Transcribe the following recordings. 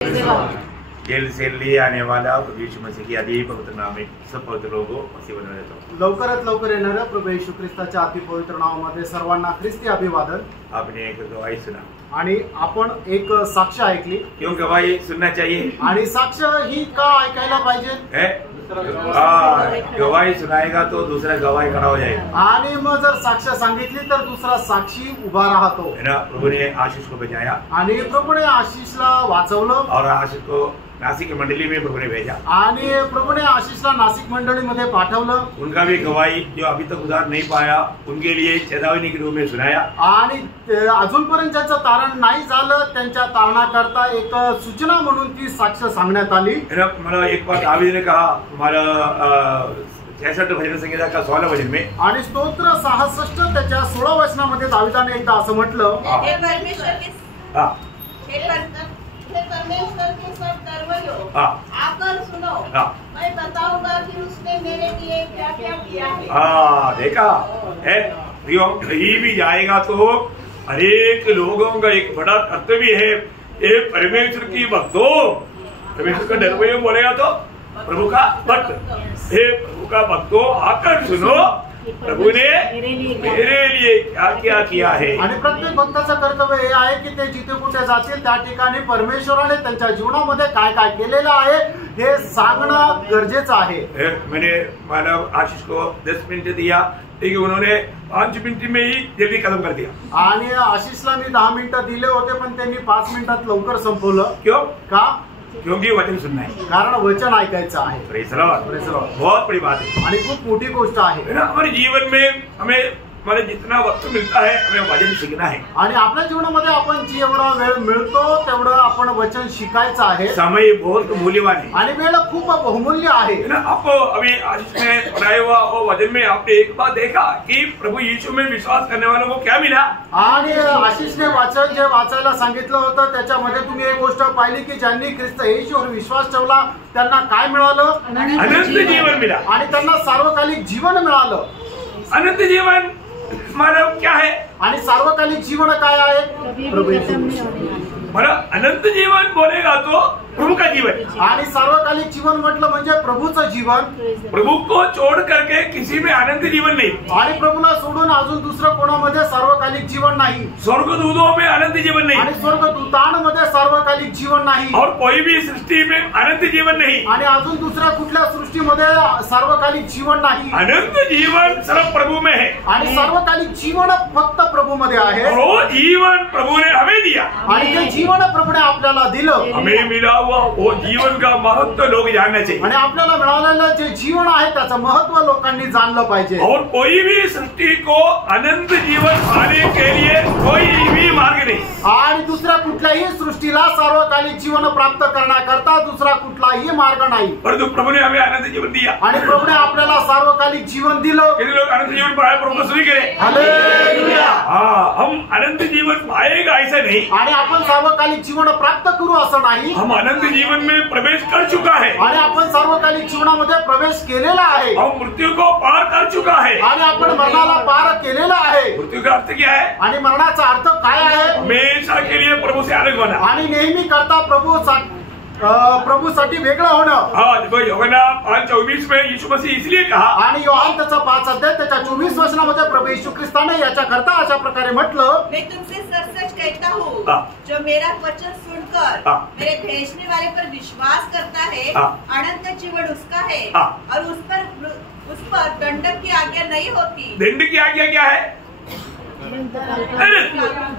Gel से ले आने वाला प्रभु यीशु मसीह की अति पवित्र नाम में सब पवित्र लोगों को आशीर्वाद देता हूं। लवकरात लवकर येणाऱ्या प्रभू येशू ख्रिस्ताच्या अति पवित्र नावामध्ये सर्वांना ख्रिस्ती अभिवादन। आपने एक गवाही सुना आणि आपण एक साक्ष ऐकली। क्यों गवाही सुनना चाहिए? आणि साक्ष ही का ऐकायला पाहिजे? गवाही सुनाएगा तो दूसरा गवाही खड़ा हो जाएगा। आणि मग जर साक्ष सांगितली तर दुसरा साक्षी उभा राहतो है ना। प्रभु ने आशीष को बचाया आणि प्रभूने आशीषला वाचवलं और आशीष को नासिक मंडली में प्रभु ने भेजा आणि प्रभूने आशीषला नासिक मंडळीमध्ये पाठवलं। उनका भी गवाही जो अभी तक उधार नहीं पाया उनके लिए चेतावनी के रूप में सुनाया आणि अजूनपर्यंत ज्यांचं तारण नाही झालं त्यांच्या तारणाकरता एक सूचना म्हणून ती साक्ष सांगण्यात आली। मला एक बार दावीद ने कहा हमारा 66 भजन संहिता का 16 भजन में आणि स्तोत्र 66 त्याच्या 16 वचनामध्ये दाविदाने एकदा असं म्हटलं, हे परमेश्वर के सब दरबारों आकर सुनो, मैं बताऊंगा कि उसने मेरे लिए क्या क्या किया है। देखा है कहीं भी जाएगा तो अनेक लोगों का एक बड़ा कर्तव्य है ये परमेश्वर की भक्तों। परमेश्वर का दरबार बोलेगा तो प्रभु का भक्त, हे प्रभु का भक्तों आकर सुनो प्रभु ने मेरे लिए क्या क्या किया है। आणि प्रत्येक भक्ताचं कर्तव्य हे आहे की ते जिथे कुठे जातील त्या ठिकाणी परमेश्वराने त्यांच्या जीवनामध्ये काय काय केलेलं आहे हे सांगणं गरजेचं आहे। मैंने मानव आशीष को 10 मिनट दिया लेकिन उन्होंने 5 मिनट में ही जल्दी खत्म कर दिया। आणि आशीषला मी 10 मिनिटं दिले होते पण त्यांनी 5 मिनिटात लवकर संपवलं। क्यों? का? क्योंकि वचन सुनना है, कारण वचन ऐकायचं आहे। Praise the Lord. बहुत बड़ी बात है आणि खूप मोठी गोष्ट आहे। हमारे जीवन में हमें हमारे जितना वक्त मिलता है हमें वचन सीखना है। आणि आपल्या जीवनामध्ये आपण जेवढा वेळ मिळतो तेवढं आपण वचन शिकायचं आहे। समय बहुत मूल्यवान है आणि वेळ खूप बहुमूल्य आहे ना। आप अभी आज में पढ़ाया हुआ और वचन में आपने एक बात देखा कि प्रभु यीशु में विश्वास करने वालों को क्या मिला। आणि आशीषने वाचन जे वाचायला सांगितलं होतं त्याच्यामध्ये तुम्ही एक गोष्ट पाहिली की ज्यांनी ख्रिस्त येशूवर विश्वास ठेवला त्यांना काय मिळालं? अनंत जीवन मिला। आणि त्यांना सार्वकालिक जीवन मिळालं। अनंत जीवन मानव क्या है? आणि सार्वकालिक जीवन काय आहे? प्रभू येशू। मतलब अनंत जीवन बोलेगा तो प्रभु का जीवन। आणि सार्वकालिक जीवन म्हटलं म्हणजे प्रभूचं जीवन। प्रभु को छोड़ करके किसी में अनंत जीवन नहीं। आणि प्रभूला सोडून अजून दुसरं कोणामध्ये सार्वकालिक जीवन नाही। स्वर्गदूतों में अनंत जीवन नहीं आणि स्वर्गदूतांमध्ये सार्वकालिक जीवन नाही। और कोई भी सृष्टि में अनंत जीवन नहीं। आणि अजून दुसऱ्या कुठल्या सृष्टीमध्ये सार्वकालिक जीवन नाही। अनंत जीवन सिर्फ प्रभु में है आणि सार्वकालिक जीवन फक्त प्रभूमध्ये आहे। वो जीवन प्रभु ने हमें दिया आणि ते जीवन प्रभूने आपल्याला दिलं। हमें मिला हुआ वो जीवन का महत्व लोग जानना चाहिए आणि आपल्याला मिळालेलं जे जीवन आहे त्याचं महत्व लोकांनी जाणलं पाहिजे। और कोई भी सृष्टि को अनंत जीवन पाने के लिए कोई भी मार्ग नहीं। आणि दुसऱ्या कुठल्याही सृष्टीला सार्वकालिक जीवन प्राप्त करण्याकरता दुसरा कुठलाही मार्ग नाही। परंतु प्रभु ने हमें अनंत जीवन दिया आणि प्रभूने आपल्याला सार्वकालिक जीवन दिलं। कितने लोग अनंत जीवन पाए? प्रभु को स्वीकारे। हालेलुया। हम अनंत जीवन पाएगा ऐसा नहीं। आणि आपण सार्वकालिक जीवन प्राप्त करू असं नाही। हम अनंत जीवन में प्रवेश कर चुका है आणि आपण सार्वकालिक जीवनामध्ये प्रवेश केलेला आहे। हम मृत्यु को पार कर चुका है आणि आपण मरणाला पार केलेला आहे। मृत्यु का अर्थ क्या है? आणि मरणाचा अर्थ काय आहे? हमेशा के लिए प्रभु से अलग होना। आणि नेहमी करता प्रभूसाठी वेगळं होणं। हाँ, देखो यूहन्ना 5:24 में यीशु मसीह इसलिए कहा। आणि योहान त्याचा 5 अध्याय त्याच्या 24 वचनामध्ये प्रभू येशू ख्रिस्ताने याच्या करता अशा प्रकारे म्हटलं, मैं तुमसे सच सच कहता हूँ जो मेरा वचन सुनकर मेरे भेजने वाले पर विश्वास करता है अनंत जीवन उसका है और उस पर दंड की आज्ञा नहीं होती। दंड की आज्ञा क्या है?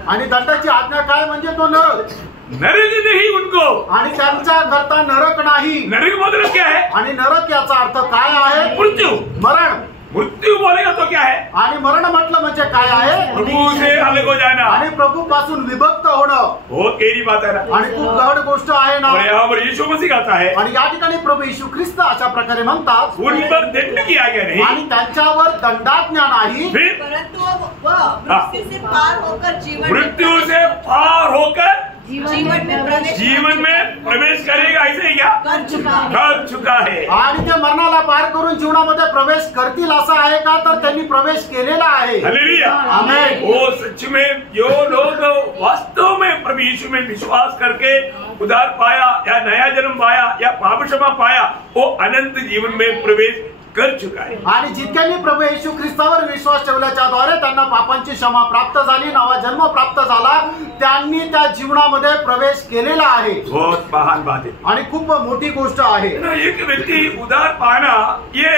आणि दंडाची आज्ञा काय? म्हणजे तो नरक। नरक नहीं उनको। आणि त्यांच्या करता नरक नाही। नरक मतलब क्या है? आणि नरक याचा अर्थ काय आहे? मृत्यू। मरण। मृत्यू बोलेगा तो क्या है? आणि मरण म्हटलं म्हणजे काय आहे? प्रभु से अलग हो जाना आणि प्रभू पासून विभक्त होणं। बहुत गहरी बात है ना। आणि खूप गहन गोष्ट आहे ना। और यहाँ पर यीशु मसीह कहता है आणि या ठिकाणी प्रभू येशू ख्रिस्त अशा प्रकारे म्हणतात उन पर दंड की आज्ञा नहीं आणि त्यांच्यावर दंडाज्ञा नाही परंतु वह मृत्यु से पार होकर जीवन मृत्यु से पार होकर जीवन में प्रवेश करेगा, ऐसे ही क्या कर चुका है। आणि ते मरणाला पार करून जीवनामध्ये प्रवेश करतील असं आहे का, तर त्यांनी प्रवेश केलेला आहे। हालेलुया, आमेन। वो सच में जो लोग वास्तव में प्रभु यीशु में विश्वास करके उद्धार पाया या नया जन्म पाया या पाप क्षमा पाया, वो अनंत जीवन में प्रवेश कर चुका है। आणि जितक्यांनी प्रभू येशू ख्रिस्तावर विश्वास ठेवल्याच्या द्वारे त्यांना पापांची क्षमा प्राप्त झाली, नवा जन्म प्राप्त झाला, त्यांनी त्या जीवनामध्ये प्रवेश केलेला आहे। बहुत महान बात है आणि खूप मोठी गोष्ट आहे। एक व्यक्ति उद्धार पाना ये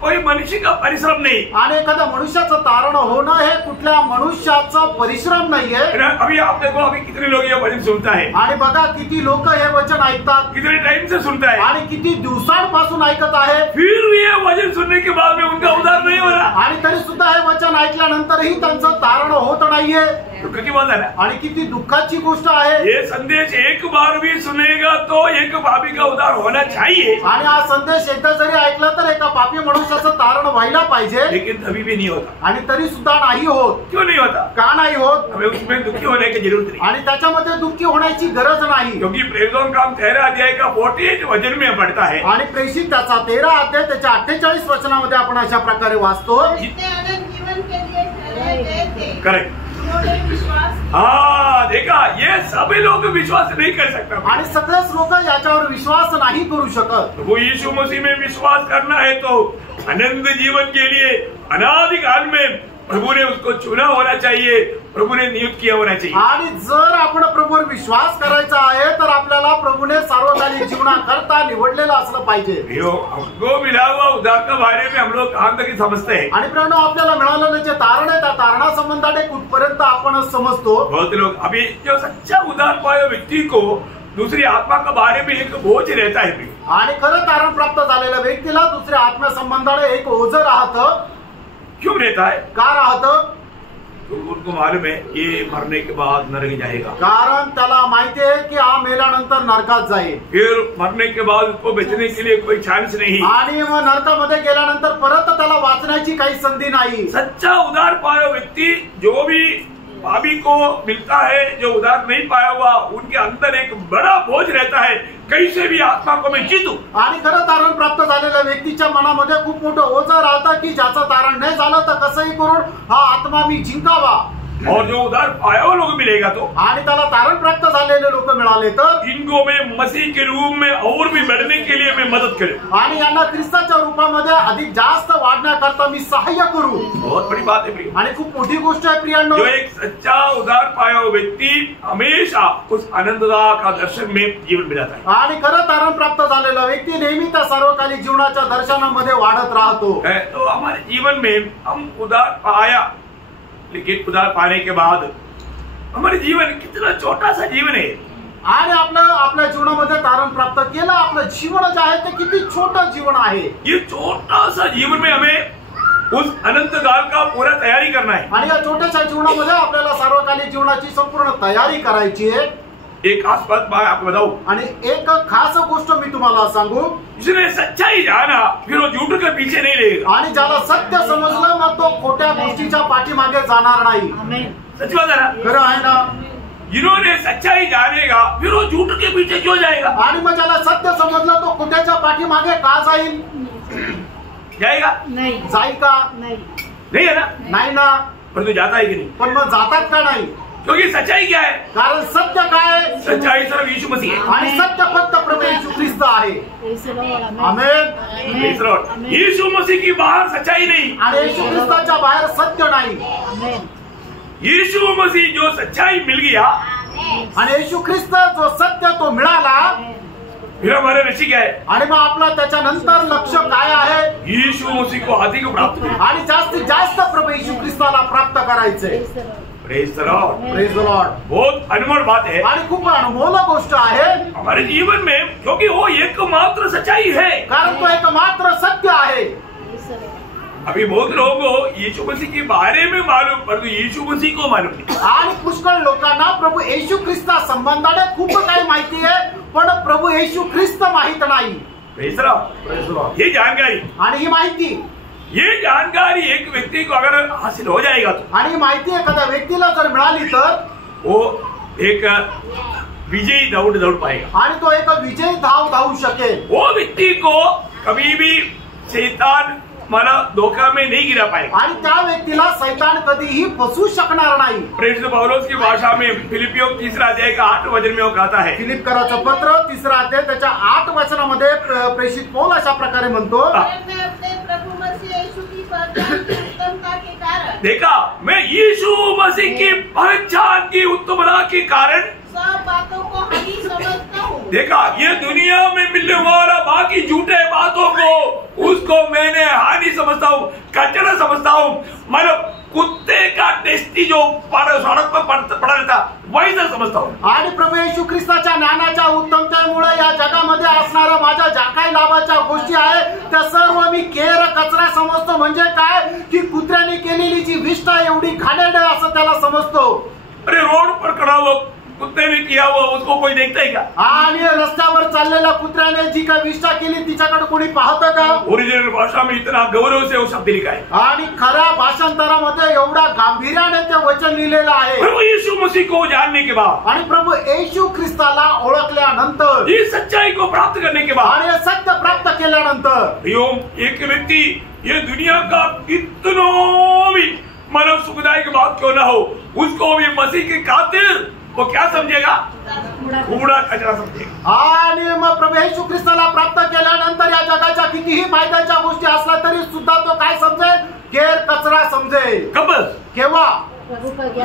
कोई मनुष्य का परिश्रम नहीं, आणि एखाद्या मनुष्याचं तारण होणं हे कुठल्या मनुष्याचा परिश्रम नाहीये। अभी आप देखो, अभी कितने लोग ये वचन सुनता है, आणि बघा किती लोक हे वचन ऐकतात, कितने टाइम से सुनता है, आणि किती दिवसांपासून ऐकत आहे, फिर भी ये वचन सुनने के बाद में उनका उद्धार नहीं हो रहा, आणि तरी सुद्धा हे वचन ऐकल्यानंतरही त्यांचं तारण होत नाहीये। दुःख की बात है ना, आणि किती दुःखाची गोष्ट आहे। ये संदेश एक बार भी सुनेगा तो एक पापी का उद्धार होना चाहिए, आणि हा संदेश एकदा जरी ऐकला तर एका पापी मनुष्याचं तारण व्हायला पाहिजे, लेकिन अभी भी नहीं होता। आणि तरी सुद्धा नाही होत। क्यों नहीं होता? का नाही होत? हमें उसमें दुखी होने की जरूरत नहीं, आणि त्याच्यामध्ये दुःखी होण्याची गरज नाही, क्योंकि प्रेरितों का काम 13 अध्याय का 48 वचन में पढ़ता है। आणि प्रेषित त्याचा 13 अध्याय त्याच्या 48 वचनामध्ये आपण अशा प्रकारे वाचतो। करेक्ट, हाँ देखा, ये सभी लोग विश्वास नहीं कर सकता, आणि सगळेच लोक याच्यावर विश्वास नाही करू शकत। वो यीशु मसीह में विश्वास करना है तो अनंत जीवन के लिए अनादि काल में प्रभु ने उसको चुना होना चाहिए, प्रभु ने नियुक्त किया होना चाहिए। आणि जर आपण प्रभूवर विश्वास करायचा आहे तर आपल्याला प्रभूने सार्वकालिक जीवनाकरता निवडलेलं असलं पाहिजे। हमको मिला हुआ उद्धार के बारे में हम लोग कहां तक समझते हैं? आणि प्रणव आपल्याला मिळालेलं जे तारण आहे त्या तारणासंबंधाने कुठपर्यंत आपण समजतो। बहुत लोग अभी जो सच्चा उद्धार पाया व्यक्ति को दूसरी आत्मा के बारे में एक बोझ रहता है, आणि खरं तारण प्राप्त झालेल्या व्यक्तीला दुसऱ्या आत्म्यासंबंधाने एक ओझं राहतं। क्यों रहता है? का राहतं? तो उनको मालूम है ये मरने के बाद नरक जाएगा, कारण त्याला माहिती आहे की हा मेल्यानंतर नरकात जाईल, फिर मरने के बाद उसको बचने के लिए कोई चांस नहीं, आणि मग नरकामध्ये गेल्यानंतर परत त्याला वाचण्याची काही संधी नाही। सच्चा उद्धार पाया व्यक्ति जो भी पापी को मिलता है, जो उद्धार नहीं पाया हुआ, उनके अंदर एक बड़ा बोझ रहता है, कैसे भी आत्मा को मैं जीतू। आणि खरं तारण प्राप्त झालेल्या व्यक्तीच्या मनामध्ये खूप मोठं ओझं राहतं की ज्याचं तारण नाही झालं तर कसंही करून हा आत्मा मी जिंकावा। और जो उद्धार पाया हुआ लोग मिलेगा तो, आणि त्याला तारण प्राप्त झालेले लोक मिळाले तर इनको मैं मसीह के रूप में और भी बढ़ने के लिए मैं मदद करूं, आणि यांना ख्रिस्ताच्या रूपामध्ये अधिक जास्त वाढण्याकरता मी सहाय्य करू। बहुत बड़ी बात है प्रिय, आणि खूप मोठी गोष्ट आहे प्रियांनो। जो एक सच्चा उद्धार पाया हुआ व्यक्ति हमेशा उस आनंददा का दर्शन में जीवन बिताता है, आणि खरं तारण प्राप्त झालेला व्यक्ती नेहमी त्या सार्वकालिक जीवनाच्या दर्शनामध्ये वाढत राहतो। तो हमारे जीवन में हम उद्धार पाया, लेकिन उद्धार पाने के बाद हमारे जीवन कितना छोटा सा जीवन है, आणि आपल्या जीवनामध्ये तारण प्राप्त केलं, आपलं जीवन जे आहे ते किती छोटं जीवन आहे। ये छोटा सा जीवन में हमें उस अनंत काल का पूरा तैयारी करना है, आणि या छोट्याशा जीवनामध्ये आपल्याला सार्वकालिक जीवनाची संपूर्ण तयारी करायची आहे। एक खास बात मैं आपको बताऊं, आणि एक खास गोष्ट मी तुम्हाला सांगू, जिसने सच्चाई जाना फिर वो झूठ के पीछे नहीं रहेगा, आणि ज्याला सत्य समजलं मग तो खोट्या गोष्टीच्या पाठीमागे जाणार नाही। सच बात है ना? खरं आहे ना? जिन्होंने सच्चाई जानेगा फिर वो झूठ के पीछे क्यों जाएगा? आणि मग ज्याला सत्य समजलं तो खोट्याच्या पाठीमागे का जाईल? जाएगा नहीं, जाईल का? नहीं है ना? नाही ना? पर तो जाता है कि नहीं? पण मग जातात का नाही? क्योंकि सच्चाई क्या है? कारण सत्य काय? सच्चाई सिर्फ यीशु मसीह है, आणि सत्य फक्त प्रभू येशू ख्रिस्त आहे। Praise the Lord, amen. Amen. Praise the Lord. यीशु मसीह की बाहर सच्चाई नहीं, आणि येशू ख्रिस्ताच्या बाहेर सत्य नाही। Amen. यीशु मसीह जो सच्चाई मिल गया, आणि येशू ख्रिस्त जो सत्य तो मिळाला, फिर हमारे ऋषि क्या है? आणि मग आपला त्याच्यानंतर लक्ष काय आहे? यीशु मसीह को अधिक प्राप्त करना। आणि जास्तीत जास्त प्रभू येशू ख्रिस्ताला प्राप्त करायचंय। Praise the Lord. Praise the Lord. Praise the Lord. बहुत अनमोल बात है आणि खूप अनमोल गोष्ट आहे, हमारे जीवन में, क्योंकि वो एकमात्र सच्चाई है। कारण तो एकमात्र सत्य आहे। Praise the Lord. अभी बहुत लोगों को यीशु मसीह के बारे में मालूम, परंतु यीशु मसीह को मालूम नहीं। आणि पुष्कळ लोकांना प्रभू येशू ख्रिस्ता संबंधाने खूप काही माहिती आहे, पण प्रभू येशू ख्रिस्त माहित नाही। Praise the Lord. Praise the Lord. ये जानकारी, आणि ही माहिती, ये जानकारी एक व्यक्ति को अगर हासिल हो जाएगा तो आणि ही माहिती एखाद्या व्यक्तीला जर मिळाली तर वो एक विजयी दौड़ पाएगा आणि तो एक विजयी धाव धावू शकेल. वो व्यक्ति को कभी भी शैतान मला धोखा में नहीं गिरा पाएगा. आणि त्या व्यक्तीला शैतान कधीही फसवू शकणार नाही. प्रेरित पौलुस की भाषा में फिलिपियों 3 अध्याय का 8 वचन में वो कहता है. फिलिपकराचं पत्र 3 अध्याय त्याच्या 8 वचनामध्ये प्रेषित पौल अशा प्रकारे म्हणतो, देखा मैं यीशु मसीह की पहचान की उत्तमता के कारण सब बातों को हानि समझता हूँ. देखा ये दुनिया में मिलने वाला बाकी झूठे बातों को उसको मैंने हानि समझता हूँ, कचरा समझता हूँ. मतलब कुत्ते का टेस्टी जो सड़क पर पड़ा रहता वैसा समझता हूँ. आणि प्रभू येशू ख्रिस्ताच्या ज्ञानाच्या उत्तमतेमुळे या जगामध्ये असणाऱ्या माझ्या ज्या काही लाभाच्या गोष्टी आहेत त्या सर्व मी केर कचरा समजतो. म्हणजे काय की कुत्र्याने केलेली जी विष्ठा एवढी घाणेरडी असं त्याला समजतो. अरे रोड पर खड़ा हुआ कुत्ते ने किया हुआ उसको कोई देखता है क्या? आणि रस्त्यावर चाललेल्या कुत्र्याने जी काही विष्ठा केली तिच्याकडे कोणी पाहतं का? ओरिजिनल भाषा में इतना गौरव से वो शब्द लिखा है आणि खऱ्या भाषांतरामध्ये एवढा गांभीर्याने ते वचन लिहिलेलं आहे. प्रभु यीशु मसीह को जानने के बाद आणि प्रभु येशू ख्रिस्ताला ओळखल्यानंतर ये सच्चाई को प्राप्त करने के बाद आणि सत्य प्राप्त केल्यानंतर एक व्यक्ति ये दुनिया का कितना भी मानव सुखदायक बात क्यों ना हो उसको भी मसीह की खातिर वो क्या समझेगा? कूड़ा कचरा समझेगा. आणि मग प्रभू येशू ख्रिस्ताला प्राप्त केल्यानंतर या जगाच्या कितीही फायद्याच्या गोष्टी असल्या तरी सुद्धा तो काय समजेल? केर कचरा समजेल. कब? केव्हा?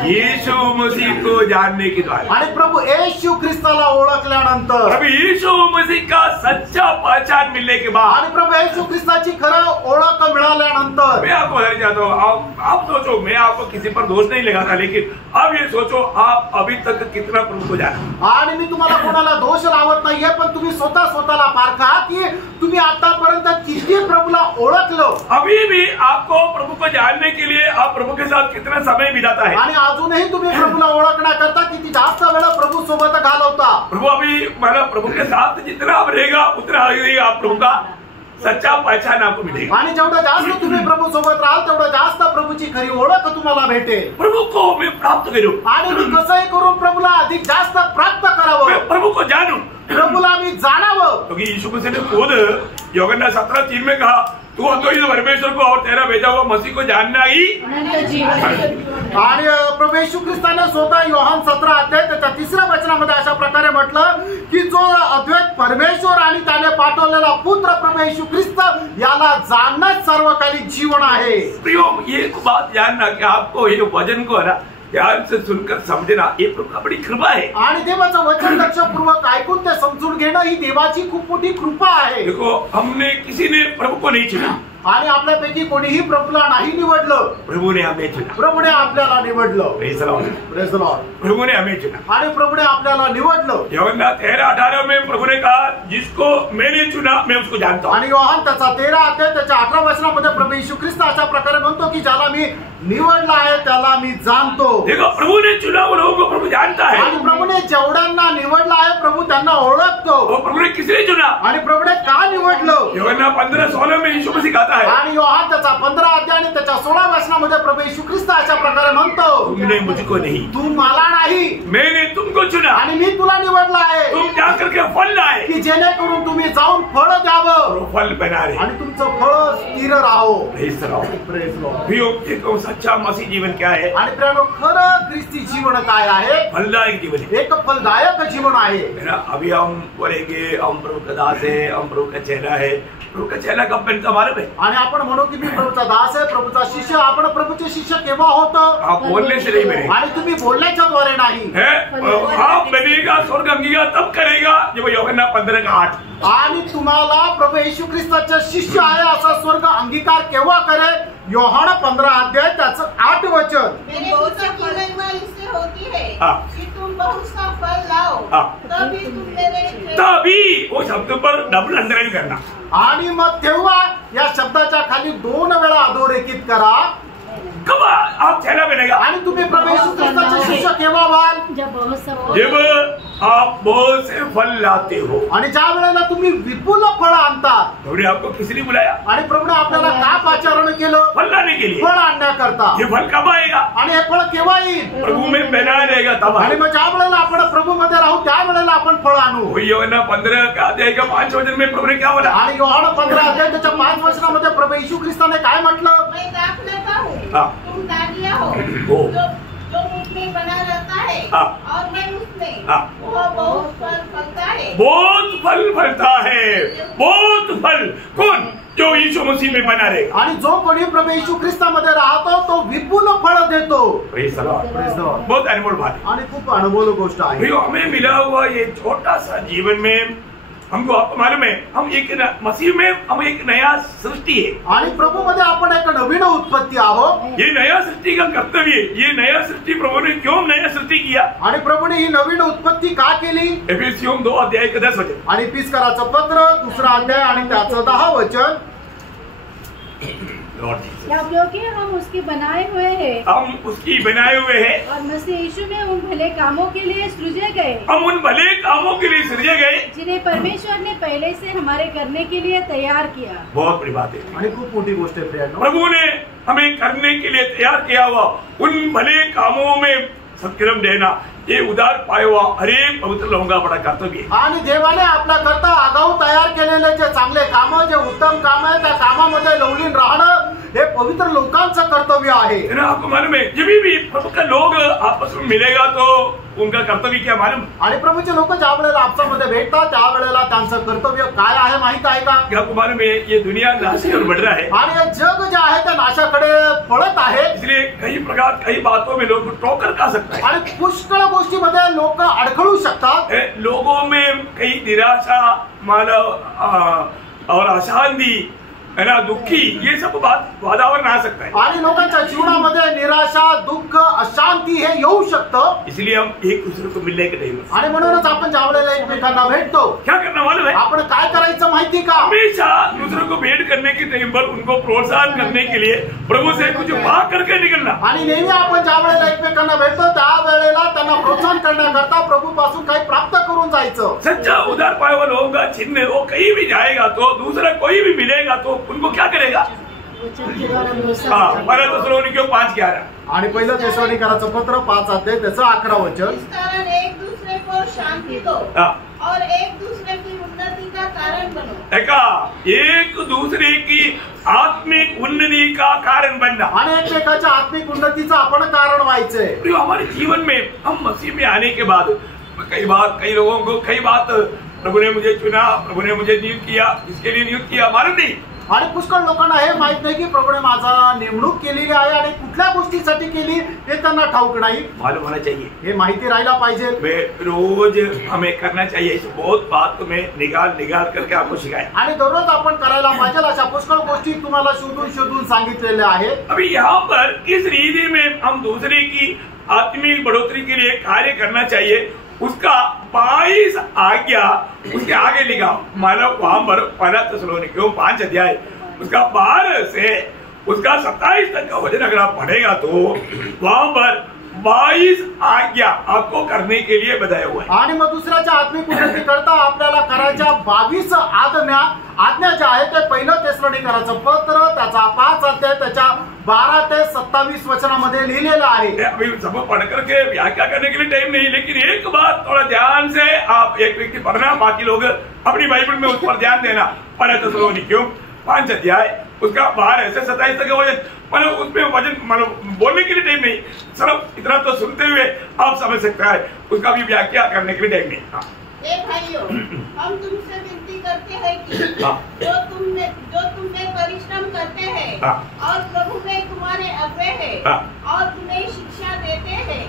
यीशु मसीह को जानने के द्वारा. आणि प्रभु येशू ख्रिस्ताला ओळखल्यानंतर प्रभु यीशु मसीह का सच्चा पहचान मिलने के बाद आणि प्रभु येशू ख्रिस्ताची खरं ओळख मिळाल्यानंतर मैं आपको बताना चाहता हूँ. आप सोचो मैं आपको किसी पर दोष नहीं लगाता लेकिन अब ये सोचो आप अभी तक कितना प्रभु को जाना. आणि मी तुम्हाला कोणाला दोष लावत नाहीये पण तुम्ही स्वतःला पारखा की तुम्ही आतापर्यंत किती प्रभूला ओळखलो. अभी भी आपको प्रभु को जानने के लिए आप प्रभु के साथ कितना समय बिताता है. आणि अजूनही तुम्ही प्रभूला ओळखण्याकरता किती जास्त वेळ प्रभू सोबत घालवता. प्रभु अभी मतलब प्रभु के साथ जितना आप रहेगा उतना आप प्रभु का सच्चा पहचान आपको मिलेगा. आणि जेवढं जास्त तुम्ही प्रभू सोबत राहाल तेवढं जास्त प्रभूची खरी ओळख तुम्हाला भेटेल. प्रभु को मैं प्राप्त करूं आणि मी कसंही करून प्रभूला अधिक जास्त प्राप्त करावं. मैं प्रभु को जानूं. प्रभूला मी जाणावं. क्योंकि यीशु मसीह ने खुद यूहन्ना 17:3 में कहा तू अद्वितीय परमेश्वर को और तेरा भेजा हुआ मसीह को जानना ही आणि प्रभू येशू ख्रिस्ताने स्वतः योहान 17 अध्याय त्याच्या 3 वचनामध्ये अशा प्रकारे म्हटलं की जो अद्वैत परमेश्वर आणि त्याने पाठवलेला पुत्र प्रभू येशू ख्रिस्त याला जाणणं सर्वकालिक जीवन आहे. प्रियो एक बात जानना कि आपको ये वचन को है ना ध्यान से सुनकर समझना ये प्रभु का बड़ी कृपा है. आणि देवाचं वचन लक्षपूर्वक ऐकून ते समजून घेणं ही देवाची खूप मोठी कृपा आहे. देखो हमने किसी ने प्रभु को नहीं चुना आणि आपल्यापैकी कोणीही प्रभूला नाही निवडलं. प्रभुने हमें चुना. प्रभूने आपल्याला निवडलं. Praise the Lord. Praise the Lord. प्रभुने हमें चुना आणि प्रभूने आपल्याला निवडलं. यूहन्ना 13:18 में प्रभु ने कहा जिसको मैंने चुना मैं उसको जानता हूँ. आणि योहान त्याचा 13 अध्याय त्याच्या 18 वचनामध्ये प्रभू येशू ख्रिस्त अशा प्रकारे म्हणतो की ज्याला मी निवडला आहे त्याला मी जाणतो. देखो प्रभु ने चुना वो लोगों को प्रभु जानता है. आणि प्रभूने जेवढ्यांना निवडला आहे प्रभू त्यांना ओळखतो. और प्रभु ने किसने चुना आणि प्रभूने का निवडलं? यूहन्ना 15:16 में यीशु मसीह कहता है आणि योहान त्याचा 15 अध्याय आणि त्याच्या 16 वचनामध्ये प्रभू येशू ख्रिस्त अशा प्रकारे म्हणतो तुमने मुझको नहीं तू मला नाही मैंने तुमको चुना आणि मी तुला निवडला आहे तुम जाकर के फल लाए की जेणेकरून तुम्ही जाऊन फळ द्यावं फल बना रहे आणि तुमचं फळ स्थिर राहो. Praise the Lord. Praise the Lord. प्रियो एक सच्चा मसीह जीवन क्या है? आणि प्रियानो खरं ख्रिस्ती जीवन काय आहे? फलदायक जीवन है. एक फलदायक जीवन आहे. अभी हम बोलेंगे हम प्रभु का दास है हम प्रभु का चेला है. प्रभु का चेला कब बनता हमारे पे? आणि आपण म्हणू की मी प्रभूचा दास आहे प्रभूचा शिष्य. आपण प्रभूचे शिष्य केव्हा होतो? आप बोलने से नहीं बने आणि तुम्ही बोलण्याच्या द्वारे नाही है. आप बनेगा स्वर्ग अंगीकार तब करेगा जब यूहन्ना 15:8 आणि तुम्हाला प्रभू येशू ख्रिस्ताचे शिष्य आहे असा स्वर्ग अंगीकार केव्हा करेल? योहान 15 अध्याय त्याचं 8 वचन. मेरे पुत्र की महिमा इससे होती है कि तुम बहुत सा फल लाओ तभी तुम मेरे तभी वो शब्द पर डबल अंडरलाइन करना. आणि मग तेव्हा या शब्दाच्या खाली 2 वेळा अधोरेखित करा. कब आप चेला बनेगा? आणि तुम्ही प्रभू येशू ख्रिस्ताचे शिष्य केव्हा व्हाल? जब बहुत सब जब आप बहुत से फल लाते हो। आणि ज्या वेळेला तुम्ही विपुल फळ आणता, प्रभु ने आपको किस लिए बुलाया? आणि प्रभूने आपल्याला का पाचारण केलं? फल लाने के लिए। फळ आणण्याकरता। ये फल कब आएगा? आणि हे फळ केव्हा येईल? प्रभु में बना रहेगा तब। आणि मग ज्या वेळेला आपण प्रभू मध्ये राहू त्या वेळेला आपण फळ आणू। यूहन्ना 15 का अध्याय का 5 वचन में प्रभु ने क्या बोला? आणि यूहन्ना 15 अध्याय त्याच्या 5 वचनामध्ये प्रभू येशू ख्रिस्ताने काय म्हटलं? मैं दाख लेता हूँ, तुम डालियाँ हो, हो। जो मुझ में बना रहता है और मैं उसमें, वह बहुत फल फलता है। बहुत फल फलता है, बहुत फल। कौन? जो यीशु मसीह में बना रहे। आणि जो कोणी प्रभू येशू ख्रिस्तामध्ये राहतो तो विपुल फळ देतो। Praise the Lord. बहुत अनमोल बात है। आणि खूप अनमोल गोष्ट आहे। भाइयों, हमें मिला हुआ ये छोटा सा जीवन में हमको आपको मालूम है, हम एक मसीह में हम एक नया सृष्टि है। आणि प्रभू मध्ये आपण एक नवीन उत्पत्ती आहोत। ये नया सृष्टि का कर्तव्य है। ये नया सृष्टि प्रभु ने क्यों नया सृष्टि किया? आणि प्रभूने ही नवीन उत्पत्ती का केली? एफेसियों 2 अध्याय का 10 वचन। आणि पिस्कराचं पत्र 2 अध्याय आणि त्याचं 10 वचन। क्योंकि हम उसके बनाए हुए हैं, हम उसकी बनाए हुए हैं और मसीह यीशु में उन भले कामों के लिए सृजे गए, हम उन भले कामों के लिए सृजे गए जिन्हें परमेश्वर ने पहले से हमारे करने के लिए तैयार किया। बहुत बड़ी बात है। आणि खूप मोठी गोष्ट आहे प्रियांनो। प्रभु ने हमें करने के लिए तैयार किया हुआ उन भले कामों में सत्कर्म देना, ये उदार पाया हुआ हरेक पवित्र लोगों का बड़ा कर्तव्य है। आणि देवाने आपल्या करता आगाऊ तयार केलेले जे चांगले काम, जे उत्तम काम आहे, त्या कामामध्ये लवलीन राहणं हे पवित्र लोकांचं कर्तव्य आहे। है ना? आपको मालूम है, जब भी प्रभु का लोग आपस में मिलेगा तो उनका कर्तव्य क्या मालूम? आणि प्रभूचे लोक ज्या वेळेला आपसामध्ये भेटतात त्या वेळेला त्यांचं कर्तव्य काय आहे माहित आहे का? आपको मालूम है, ये दुनिया नाश और बढ़ रहा है। आणि हे जग जे आहे ते नाशाकडे पळत आहे। इसलिए कई बातों में लोग टोकर खा सकता है। आणि पुष्कळ गोष्टीमध्ये लोक अडखळू शकतात। लोगों में कई निराशा, मानव और अशांति, है ना, दुखी, ये सब बात वातावरण आ सकता है। आणि लोकांच्या जीवनामध्ये निराशा, दुःख, अशांती हे येऊ शकतं। इसलिए हम एक दूसरे को मिलने के नहीं बस। आणि म्हणूनच आपण ज्या वेळेला एकमेकांना भेटतो क्या करना मालूम है? आपण काय करायचं माहिती का? हमेशा दूसरों को भेंट करने के टाइम पर उनको प्रोत्साहन करने के लिए प्रभु से कुछ मांग करके निकलना। आणि नेहमी आपण ज्या वेळेला एकमेकांना भेटतो त्या वेळेला त्यांना प्रोत्साहन करण्याकरता प्रभू पासून काही प्राप्त करून जायचं। सच्चा उदार पाए हुआ लोगों का चिन्ह, वो कहीं भी जाएगा तो दूसरा कोई भी मिलेगा तो उनको क्या करेगा? वचन के द्वारा भरोसा हाँ, करें। 1 थिस्सलुनीकियों 5:11। आणि पहिलं थिस्सलुनीकराचं पत्र 5 अध्याय त्याचं 11 वचन। इस कारण एक दूसरे को शांति दो और एक दूसरे की उन्नति का कारण बनो। एक दूसरे की आत्मिक उन्नति का कारण बनना। आणि एकमेकाच्या आत्मिक उन्नतीचं आपण कारण व्हायचंय। हमारे जीवन में हम मसीह में आने के बाद कई लोगों को कई बात प्रभु ने मुझे चुना, प्रभु ने मुझे नियुक्त किया, इसके लिए नियुक्त किया मालूम नहीं। आणि पुष्कळ लोकांना हे माहित नाही की प्रभूने माझा नेमणूक केलेली आहे आणि कुठल्या गोष्टीसाठी केली हे त्यांना ठाऊक नाही। मालूम होना चाहिए, हे माहिती राहायला पाहिजे। रोज हमें करना चाहिए। इस बहुत बात तुम्हें निकाल करके आपको सिखाया। आणि दररोज आपण करायला पाहिजे अशा पुष्कळ गोष्टी तुम्हाला शोधून सांगितलेल्या आहेत। अभी यहाँ पर किस रीति में हम दूसरे की आत्मिक बढ़ोतरी के लिए कार्य करना चाहिए, उसका 22 आज्ञा उसके आगे लिखा। मानो वहां पर 1 थिस्सलुनीकियों 5 अध्याय उसका 12 से उसका 27 तक का वचन अगर आप पढ़ेगा तो वहां पर 22 आज्ञा आपको करने के लिए बताया हुआ है। आणि मग दुसऱ्याच्या आत्मिक उन्नती करता आपल्याला करायच्या 22 आज्ञा ज्या आहेत ते पहिलं थिस्सलुनीकराचं पत्र त्याचा 5 अध्याय त्याच्या 12 ते 27 वचनामध्ये लिहिलेलं आहे। अभी सब पढ़ करके व्याख्या करने के लिए टाइम नहीं, लेकिन एक बात थोड़ा ध्यान से आप एक व्यक्ति पढ़ना, बाकी लोग अपनी बाइबल में उस पर ध्यान देना। 1 थिस्सलुनीकियों 5 अध्याय उसका 12 से 27 तक वचन, मतलब उसमें वचन मतलब बोलने के लिए टाइम नहीं, सिर्फ इतना तो सुनते हुए आप समझ सकता है, उसका भी व्याख्या करने के लिए टाइम नहीं। हाँ। भाइयों, हम तुमसे विनती करते हैं कि जो तुम में परिश्रम करते हैं और प्रभु में तुम्हारे अगुवे हैं और तुम्हें शिक्षा देते हैं,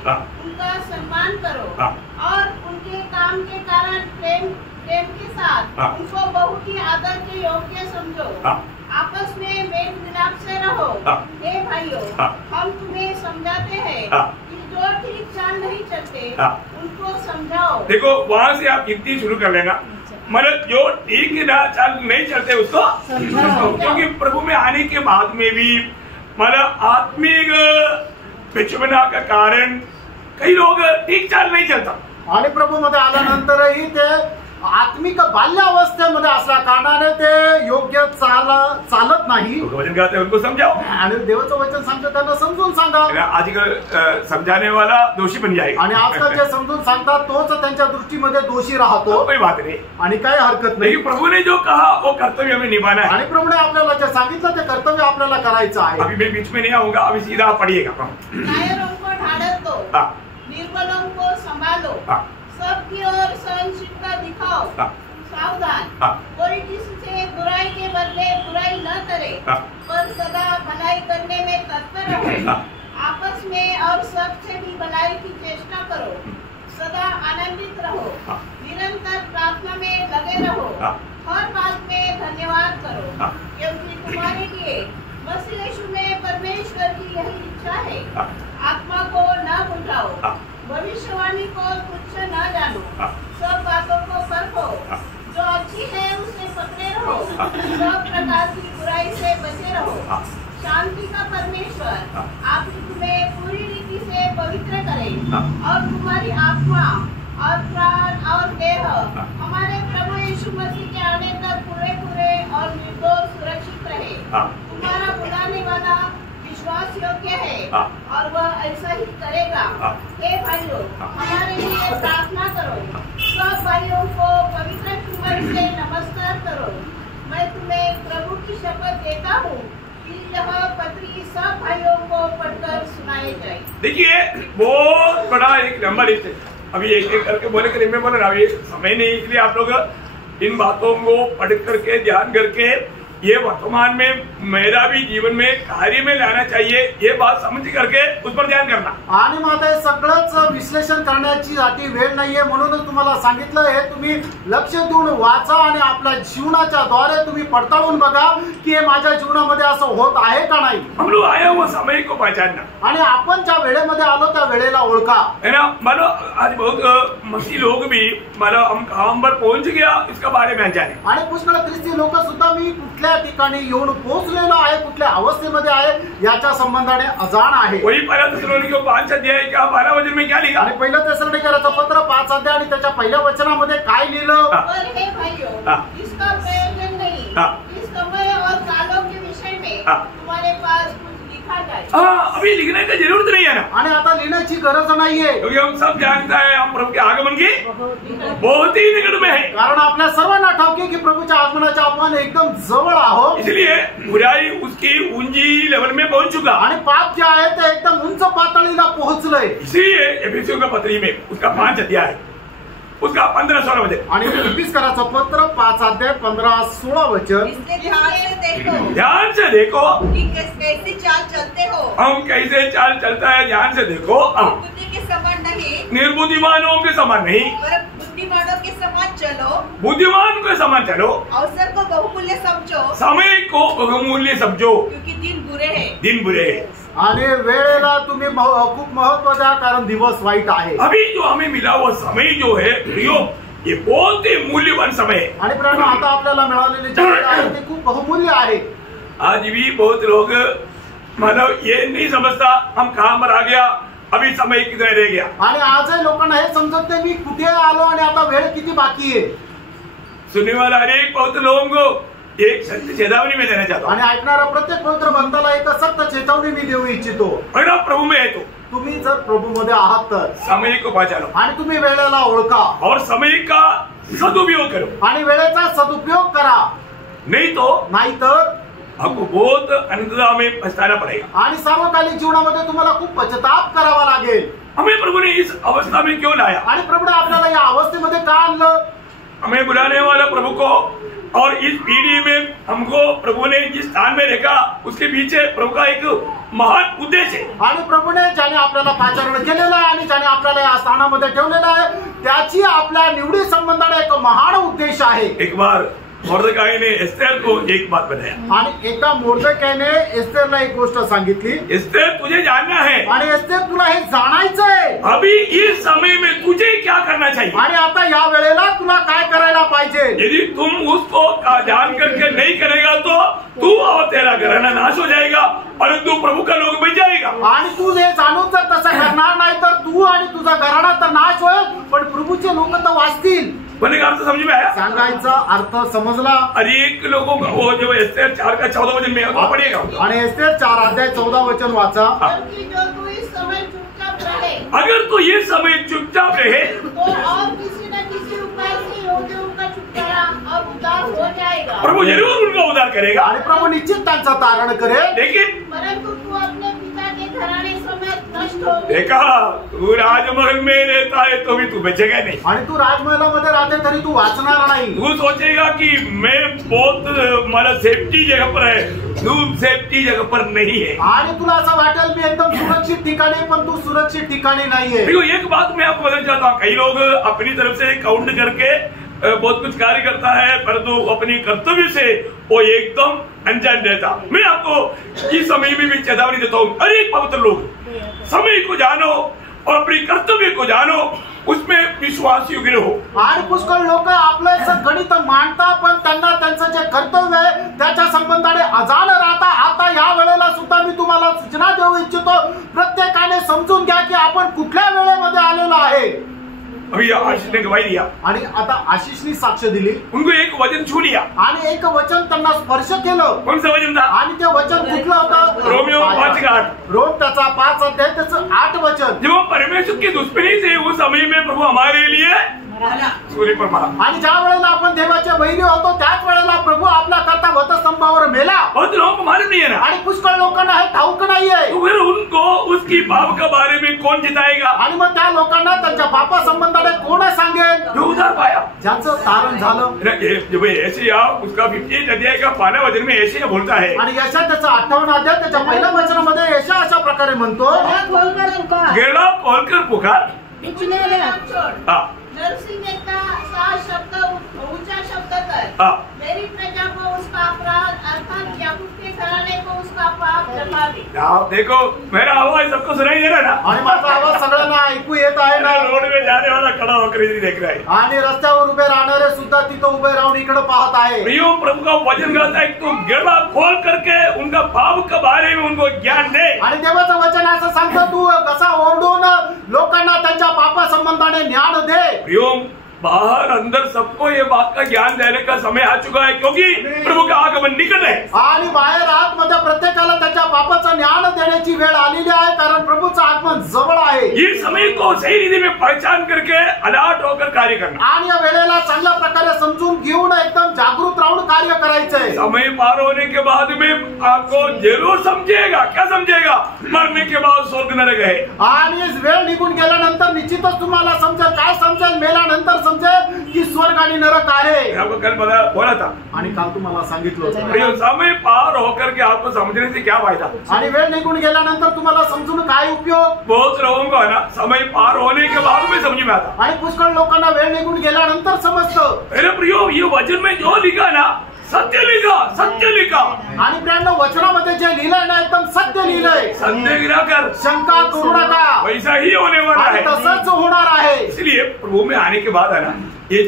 उनका सम्मान करो और उनके काम के कारण प्रेम के साथ उनको बहुत ही आदर के योग्य समझो। आपस में मेल मिलाप से रहो। हे भाइयों, हम तुम्हें समझाते हैं कि जो ठीक चाल नहीं चलते उनको समझाओ। देखो वहाँ से आप गिनती शुरू कर लेना, मतलब जो ठीक चाल नहीं चलते उसको समझाओ। क्योंकि प्रभु में आने के बाद में भी मतलब आत्मिक विचमना का कारण कई लोग ठीक चाल नहीं चलता। आणि प्रभूमध्ये आल्यानंतरही ते आत्मिक बाल्यावस्थेमध्ये असल्या कारणाने ते योग्य चालत नाही. वचन कहते हैं उनको समझाओ, आणि देवाचं वचन सांगतं त्यांना समजून सांगा. आजकल समझाने वाला दोषी बन जाएगा. आणि आजकाल जे समजून सांगतात तोच त्यांच्या दृष्टीमध्ये दोषी राहतो. कोई बात नहीं, आणि काही हरकत नाही. प्रभु ने जो कहा वो कर्तव्य हमें निभाना है. आणि प्रभूने आपल्याला जे सांगितलं ते कर्तव्य आपल्याला करायचं आहे. अभी मैं बीच में नहीं आऊंगा, अभी सीधा पढ़िएगा. कायरों को ढाढ़स दो, निर्बलों को संभालो, सबकी ओर सहनशीलता दिखाओ, सावधान, कोई किसी बुराई के बदले बुराई न करे, पर सदा भलाई करने में तत्पर रहो. आपस में और सबसे भी भलाई की चेष्टा करो, सदा आनंदित रहो, निरंतर प्रार्थना में लगे रहो, हर बात में धन्यवाद करो, क्योंकि तुम्हारे लिए मसीह यीशु में परमेश्वर की यही इच्छा है. आत्मा को न बुझाओ, भविष्यवाणी को तुच्छ न जानो, सब बातों को परखो, जो अच्छी है उसे पकड़े रहो, सब प्रकार की बुराई से बचे रहो. शांति का परमेश्वर आप तुम्हें पूरी रीति से पवित्र करे और तुम्हारी आत्मा और प्राण और देह हमारे प्रभु यीशु मसीह के आने तक पूरे और निर्दोष सुरक्षित रहे. तुम्हारा बुलाने वाला विश्वास योग्य है और वह ऐसा ही करेगा. हे भाइयों, हमारे लिए प्रार्थना करो. सब भाइयों को पवित्र चुम्बन से नमस्कार करो. मैं तुम्हें प्रभु की शपथ देता हूँ कि यह पत्री सब भाइयों को पढ़कर सुनाई जाए. देखिए बहुत बड़ा एक नंबर है. अभी एक एक करके बोले करें, मैं बोल रहा हूँ समय नहीं, इसलिए आप लोग इन बातों को पढ़ करके ध्यान करके ये वर्तमान में मेरा भी जीवन में कार्य में लाना चाहिए, ये बात समझ करके उस पर ध्यान करना. आणि मग हे सगळंच विश्लेषण करण्याची साठी वेळ नाहीये, म्हणूनच तुम्हाला सांगितलं हे तुम्ही लक्ष देऊन वाचा आणि आपल्या जीवनाच्या द्वारे तुम्ही पडताळून बघा की हे माझ्या जीवनामध्ये असं होत आहे का नाही. हम लोग आया वो समय को पहचानना, आणि आपण ज्या वेळेमध्ये आलो त्या वेळेला ओळखा. है ना. मानो आज बहुत मसीह लोग भी मानो हम काम पर पहुंच गया इसका बारे में जाने. आणि पुष्कळ ख्रिस्ती लोक सुद्धा मी कुठल्या ठिकाणी येऊन पोहोचलेलो आहे, कुठल्या अवस्थेमध्ये आहे याच्या संबंधाने अजाण आहे. वही पहला थिस्सलुनीके 5 अध्याय का 12 वचन में क्या लिखा. आणि पहिलं थिस्सलुनीकराचं पत्र 5 अध्याय आणि त्याच्या पहिल्या वचनामध्ये काय लिहिलं. पर हे भाइयों, इसका प्रयोजन नहीं, इस समय और कालों के विषय में तुम्हारे पास कुछ लिखा जाए. अभी लिखने की जरूरत नहीं है ना. आणि आता लिहिण्याची गरज नाहीये, क्योंकि हम सब जानता है हम प्रभु के आगमन की बहुत ही निकट में है. कारण आपल्या सर्वांना ठाऊक आहे की प्रभूच्या आगमनाच्या आपण एकदम जवळ आहोत. इसलिए बुराई उसकी ऊंची लेवल में पहुंच चुका. आणि पाप जे आहे ते एकदम उंच पातळीला पोहोचलंय. इसलिए एफिसियों का पत्री में उसका 5 अध्याय उसका 15-16 वचन. आणि एफिसकराचं पत्र 5 अध्याय 15-16 वचन. इसलिए ध्यान से देखो कि कैसी चाल चलते हो. हम कैसे चाल चलता है, ध्यान से देखो. बुद्धि के समान नहीं, निर्बुद्धिमानों के समान नहीं, पर बुद्धिमानों के समान चलो. बुद्धिमान के समान चलो. अवसर को बहुमूल्य समझो, समय को बहुमूल्य समझो, क्योंकि दिन बुरे हैं. दिन बुरे हैं. आणि वेळेला तुम्ही खूप महत्व द्या, कारण दिवस वाईट आहे. अभी जो हमें मिला वो समय जो है प्रियो, ये बहुत ही मूल्यवान समय है. आणि प्रियो, आता आपल्याला मिळालेली जी वेळ आहे ती खूप बहुमूल्य आहे. आज भी बहुत लोग मानव ये नहीं समझता हम कहाँ पर आ गया, अभी समय कितना रह गया. आणि आजही लोकांना हे समजत नाही मी कुठे आलो आणि आता वेळ किती बाकी आहे. सुनने वाला अनेक बहुत लोगों को एक सत्य चेतावनी में देना चाहता हूँ. आणि ऐकणारा प्रत्येक पवित्र बंधाला एक सत्य चेतावणी मी देऊ इच्छितो. अगर आप प्रभु में है तो तुम्ही जर प्रभू मध्ये आहात तर समय को पहचानो आणि तुम्ही वेळेला ओळखा और समय का सदुपयोग करो. आणि वेळेचा सदुपयोग करा. नहीं तो नाहीतर आपको बहुत अंधता में पछताना पड़ेगा. आणि सार्वकालिक जीवनामध्ये तुम्हाला खूप पश्चाताप करावा लागेल. हमें प्रभु ने इस अवस्था में क्यों लाया. आणि प्रभूने आपल्याला या अवस्थेमध्ये का आणलं. हमें बुलाने वाला प्रभु को और इस पीढ़ी में हमको प्रभु ने जिस स्थान में रखा उसके पीछे प्रभु का एक महान उद्देश्य है. आणि प्रभूने ज्याने आपल्याला पाचारण केलेलं आहे आणि ज्याने आपल्याला या स्थानामध्ये ठेवलेलं आहे त्याची आपल्या निवडी संबंधाने एक महान उद्देश आहे. एक बार मोर्दकाई ने एस्तेर को एक बात बताया. आणि एका मोर्दकाईने एस्तेरला एक गोष्ट सांगितली. एस्तेर तुझे जानना है. आणि एस्तेर तुला हे जाणायचंय. अभी इस समय में तुझे क्या करना चाहिए. आणि आता या वेळेला तुला काय करायला पाहिजे. यदि तुम उसको जान करके नहीं करेगा तो तू और तेरा घराना नाश हो जाएगा, परंतु प्रभु का लोग बच जाएगा. आणि तू हे जाणून जर तसं करणार नाही तर तू आणि तुझा घराणा तर नाश होईल, पण प्रभू बाजूचे लोक तर वाचतील. बोलने का अर्थ समझ में आया? सांगायचा अर्थ समजला. अनेक लोगों को वो जो एस्तेर 4 का 14 वचन में वो पढ़िएगा. आणि एस्तेर 4 अध्याय 14 वचन वाचा. जो तू इस समय चुपचाप रहे, अगर तू ये समय चुपचाप रहे तो और किसी न किसी उपाय से यहूदियों का छुटकारा और उद्धार हो जाएगा. प्रभु जरूर उनका उद्धार करेगा. आणि प्रभु निश्चित त्यांचा तारण करेल. लेकिन परंतु तू अपने पिता के घराने समेत नष्ट हो. देखा, तू राजमहल में रहता है तो भी तू बचेगा नहीं. आणि तू राजमहलामध्ये राहते तरी तू वाचणार नाही. तू सोचेगा कि मैं बहुत मला सेफ्टी जगह पर है. तू सेफ्टी जगह पर नहीं है. आणि तुला असं वाटेल मी एकदम सुरक्षित ठिकाणी, पण तू सुरक्षित ठिकाणी नाहीये. देखो, एक बात मैं आपको बताना चाहता हूँ. कई लोग अपनी तरफ से काउंट करके बहुत कुछ कार्य करता है, परंतु अपनी कर्तव्य से वो एकदम अनजान रहता. मैं आपको इस समय में भी चेतावनी देता हूँ. अरे पवित्र लोग, समय को जानो और अपनी कर्तव्य को जानो, उसमें विश्वास योग्य हो. आणि पुष्कळ लोक आपलं गणित मांडतात, पण त्यांना त्यांचं जे कर्तव्य आहे त्याच्या संबंधाने अजाण राहता. आता या वेळेला सुद्धा मी तुम्हाला सूचना देऊ इच्छितो, प्रत्येकाने समजून घ्या की आपण कुठल्या वेळेमध्ये आलेलो आहे. अभी आशीष ने गवाही दिया आणि आता आशिषनी साक्ष दिली. उनको एक वचन छू लिया आणि एक वचन त्यांना स्पर्श केलं. कौन सा वचन था? आणि ते वचन कुठलं होतं? रोमियो 5:8. रोम त्याचा 5 अध्याय त्याचं 8 वचन. जब हम परमेश्वर की दुश्मनी से उस समय में प्रभु हमारे लिए सूर्य पर मारा. आणि ज्या वेळेला आपण देवाच्या बहिरी होतो त्याच वेळेला प्रभू आपला करता वधस्तंभावर मेला. बहुत लोगों को मालूम नहीं है ना. आणि पुष्कळ लोकांना हे ठाऊक नाहीये. तो फिर उनको उसकी पाप के बारे में कौन जिताएगा? आणि मग त्या लोकांना त्यांच्या पापा संबंधाने कोण सांगेल? जो उधार पाया, ज्याचं तारण झालं. जब ऐसे उसका 58 अध्याय का 5वां वचन में ऐसे बोलता है. आणि यशा त्याचा 58 अध्याय त्याच्या पहिल्या वचनामध्ये यशा अशा प्रकारे म्हणतो, खोलकर पुकार, गेला खोलकर पुकार. हाँ. नरसिंह का शब्द ऊंचा शब्द कर. हाँ. मेरी प्रजा को उसका अपराध अर्थात याकूब के घराने को उसका पाप जमा दे. आप देखो, मेरा आवाज सबको सुनाई दे रहा है ना. आणि माझा आवाज सगळ्यांना ऐकू येत आहे ना. रोड में जाने वाला खड़ा होकर इधर देख रहा है. आणि रस्त्यावर उभे राहणारे सुद्धा तिथं उभे राहून इकडे पाहत आहे. प्रियो, प्रभु का वचन कहता है कि तुम गेला खोल करके उनका पाप के बारे में उनको ज्ञान दे. आणि देवाचं वचन असं सांगतं, तू कसा ओरडून लोकांना त्यांच्या पापा संबंधाने ज्ञान दे. प्रियो, बाहर अंदर सबको ये बात का ज्ञान देने का समय आ चुका है, क्योंकि प्रभु का आगमन निकट है. आणि बाहेर आतमध्ये प्रत्येकाला त्याच्या पापाचं ज्ञान देण्याची वेळ आलेली आहे, कारण प्रभूचं आगमन जवळ आहे. ये समय को सही रीति में पहचान करके अलर्ट होकर कार्य करना. आणि या वेळेला चांगल्या प्रकारे समजून घेऊन एकदम जागृत राहून कार्य करायचंय. समय पार होने के बाद में आपको जरूर समझेगा. क्या समझेगा? मरने के बाद स्वर्ग नरक है. आणि वेळ निघून गेल्यानंतर निश्चितच तुम्हाला समजेल. काय समजेल? मेल्यानंतर समजेल की स्वर्ग आणि नरक आहे. आपको कल बोला था. आणि काल तुम्हाला सांगितलं होतं, समय पार होकर के आपको समझने से क्या फायदा. आणि वेळ निघून गेल्यानंतर तुम्हाला समजून काय उपयोग? बहुत लोगों को है ना, समय पार होने के बाद में समझ में आता. आणि पुष्कळ लोकांना वेळ निघून गेल्यानंतर समजतं. अरे प्रियो, ये वचन में जो लिखा ना, सत्य लिखा, सत्य लिखा. आणि प्रियांनो, वचनामध्ये जे लिहिलंय ना एकदम सत्य लिहिलंय. संदेह न कर, शंका करू नका. वैसा ही होने वाला आणि है. तसंच होणार आहे. इसलिए प्रभु में आने के बाद है ना, ये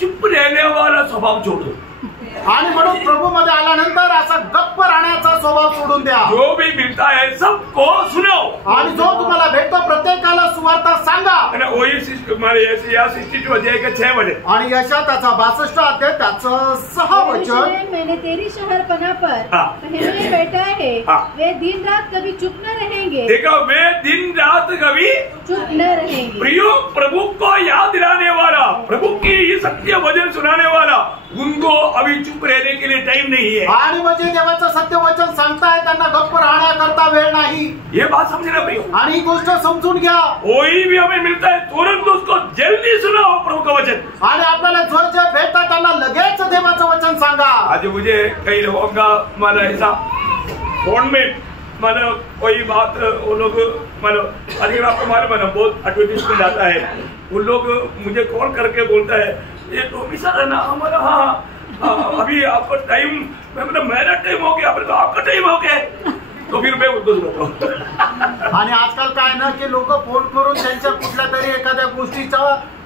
चुप रहने वाला स्वभाव छोड़ो. आणि म्हणून प्रभू मध्ये आल्यानंतर असा गप्प राहण्याचा स्वभाव सोडून द्या. जो भी मिलता है सबको सुनो. आणि जो तुम्हाला भेटतो प्रत्येकाला सुवार्ता सांगा. वही 62 अध्याय का 6 वचन. आणि यशा त्याचा 62 अध्याय त्याचं 6 वचन. मैंने तेरी शहरपना पर पहले बैठा है, वे दिन रात कभी चुप न रहेंगे. देखो, वे दिन रात कभी चुप न रहेंगे. प्रियो, प्रभु को याद दिलाने वाला, प्रभु की ये सत्य वचन सुनाने वाला, उनको अभी चुप रहने के लिए टाइम नहीं है. आणि म्हणजे देवाचं सत्य वचन सांगताय त्यांना गप्प राहण्याकरता वेळ नाही. ये बात समझना प्रियो. आणि ही गोष्ट समजून घ्या. कोई भी हमें मिलता है तुरंत उसको जल्दी सुनाओ प्रभु का वचन. आणि आपल्याला जो जे भेटतात त्यांना लगेच देवाचं वचन सांगा. आज मुझे कई लोगों का मतलब ऐसा फोन में मतलब कोई बात वो लोग मतलब आजकल आपको मालूम है ना, बहुत एडवर्टाइजमेंट आता है. उन लोग मुझे कॉल करके बोलता है, ये टोमी सर है ना हमारा. हाँ, अभी आपका टाइम, मतलब मेरा टाइम हो गया, तो आपका टाइम हो गया. तो फिर मैं उनको सुनाता. आणि आजकाल काय ना की लोक फोन करून त्यांच्या कुठल्या तरी एखाद्या गोष्टीचा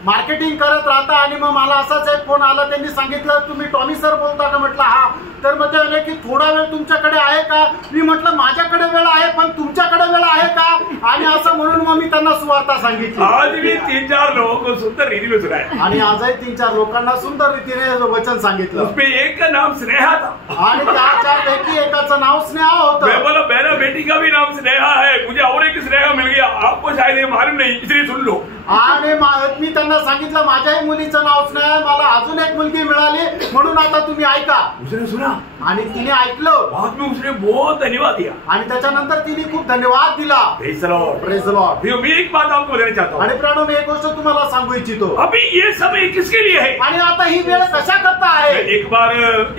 मार्केटिंग करत राहता आणि मग मला असाच एक फोन आला, त्यांनी सांगितलं तुम्ही टॉमी सर बोलता का? म्हटलं हा. तर मग ते म्हणे की थोडा वेळ तुमच्याकडे आहे का? मी म्हटलं माझ्याकडे वेळ आहे पण तुमच्याकडे वेळ आहे का? आणि असं म्हणून मग मी त्यांना सुवार्ता सांगितली. आज भी 3-4 लोगों को सुंदर रीति में सुनाया आणि आजही 3-4 लोकांना सुंदर रीतीने वचन सांगितलं. उसमें एक का नाम स्नेहा था आणि त्यापैकी एकाचं नाव स्नेहा होतं. मैं बोला मेरा बेटी का भी नाम स्नेहा है, मुझे और एक स्नेहा मिल गया, आपको शायद ये मालूम नहीं इसलिए सुन लो. आणि मी त्यांना सांगितलं माझ्याही मुलीचं नाव स्नेहा आहे, मला अजून एक मुलगी मिळाली म्हणून आता तुम्ही ऐका. उसने सुना आणि तिने ऐकलं. बाद में उसने बहुत धन्यवाद दिया आणि त्याच्यानंतर तिने खूप धन्यवाद दिला. Praise the Lord. Praise the Lord. मैं एक बात आपको बताना चाहता हूँ. आणि प्राणो मी एक गोष्ट तुम्हाला सांगू इच्छितो. अभी ये समय किसके लिए है? आणि आता ही वेळ कशा करता आहे? एक बार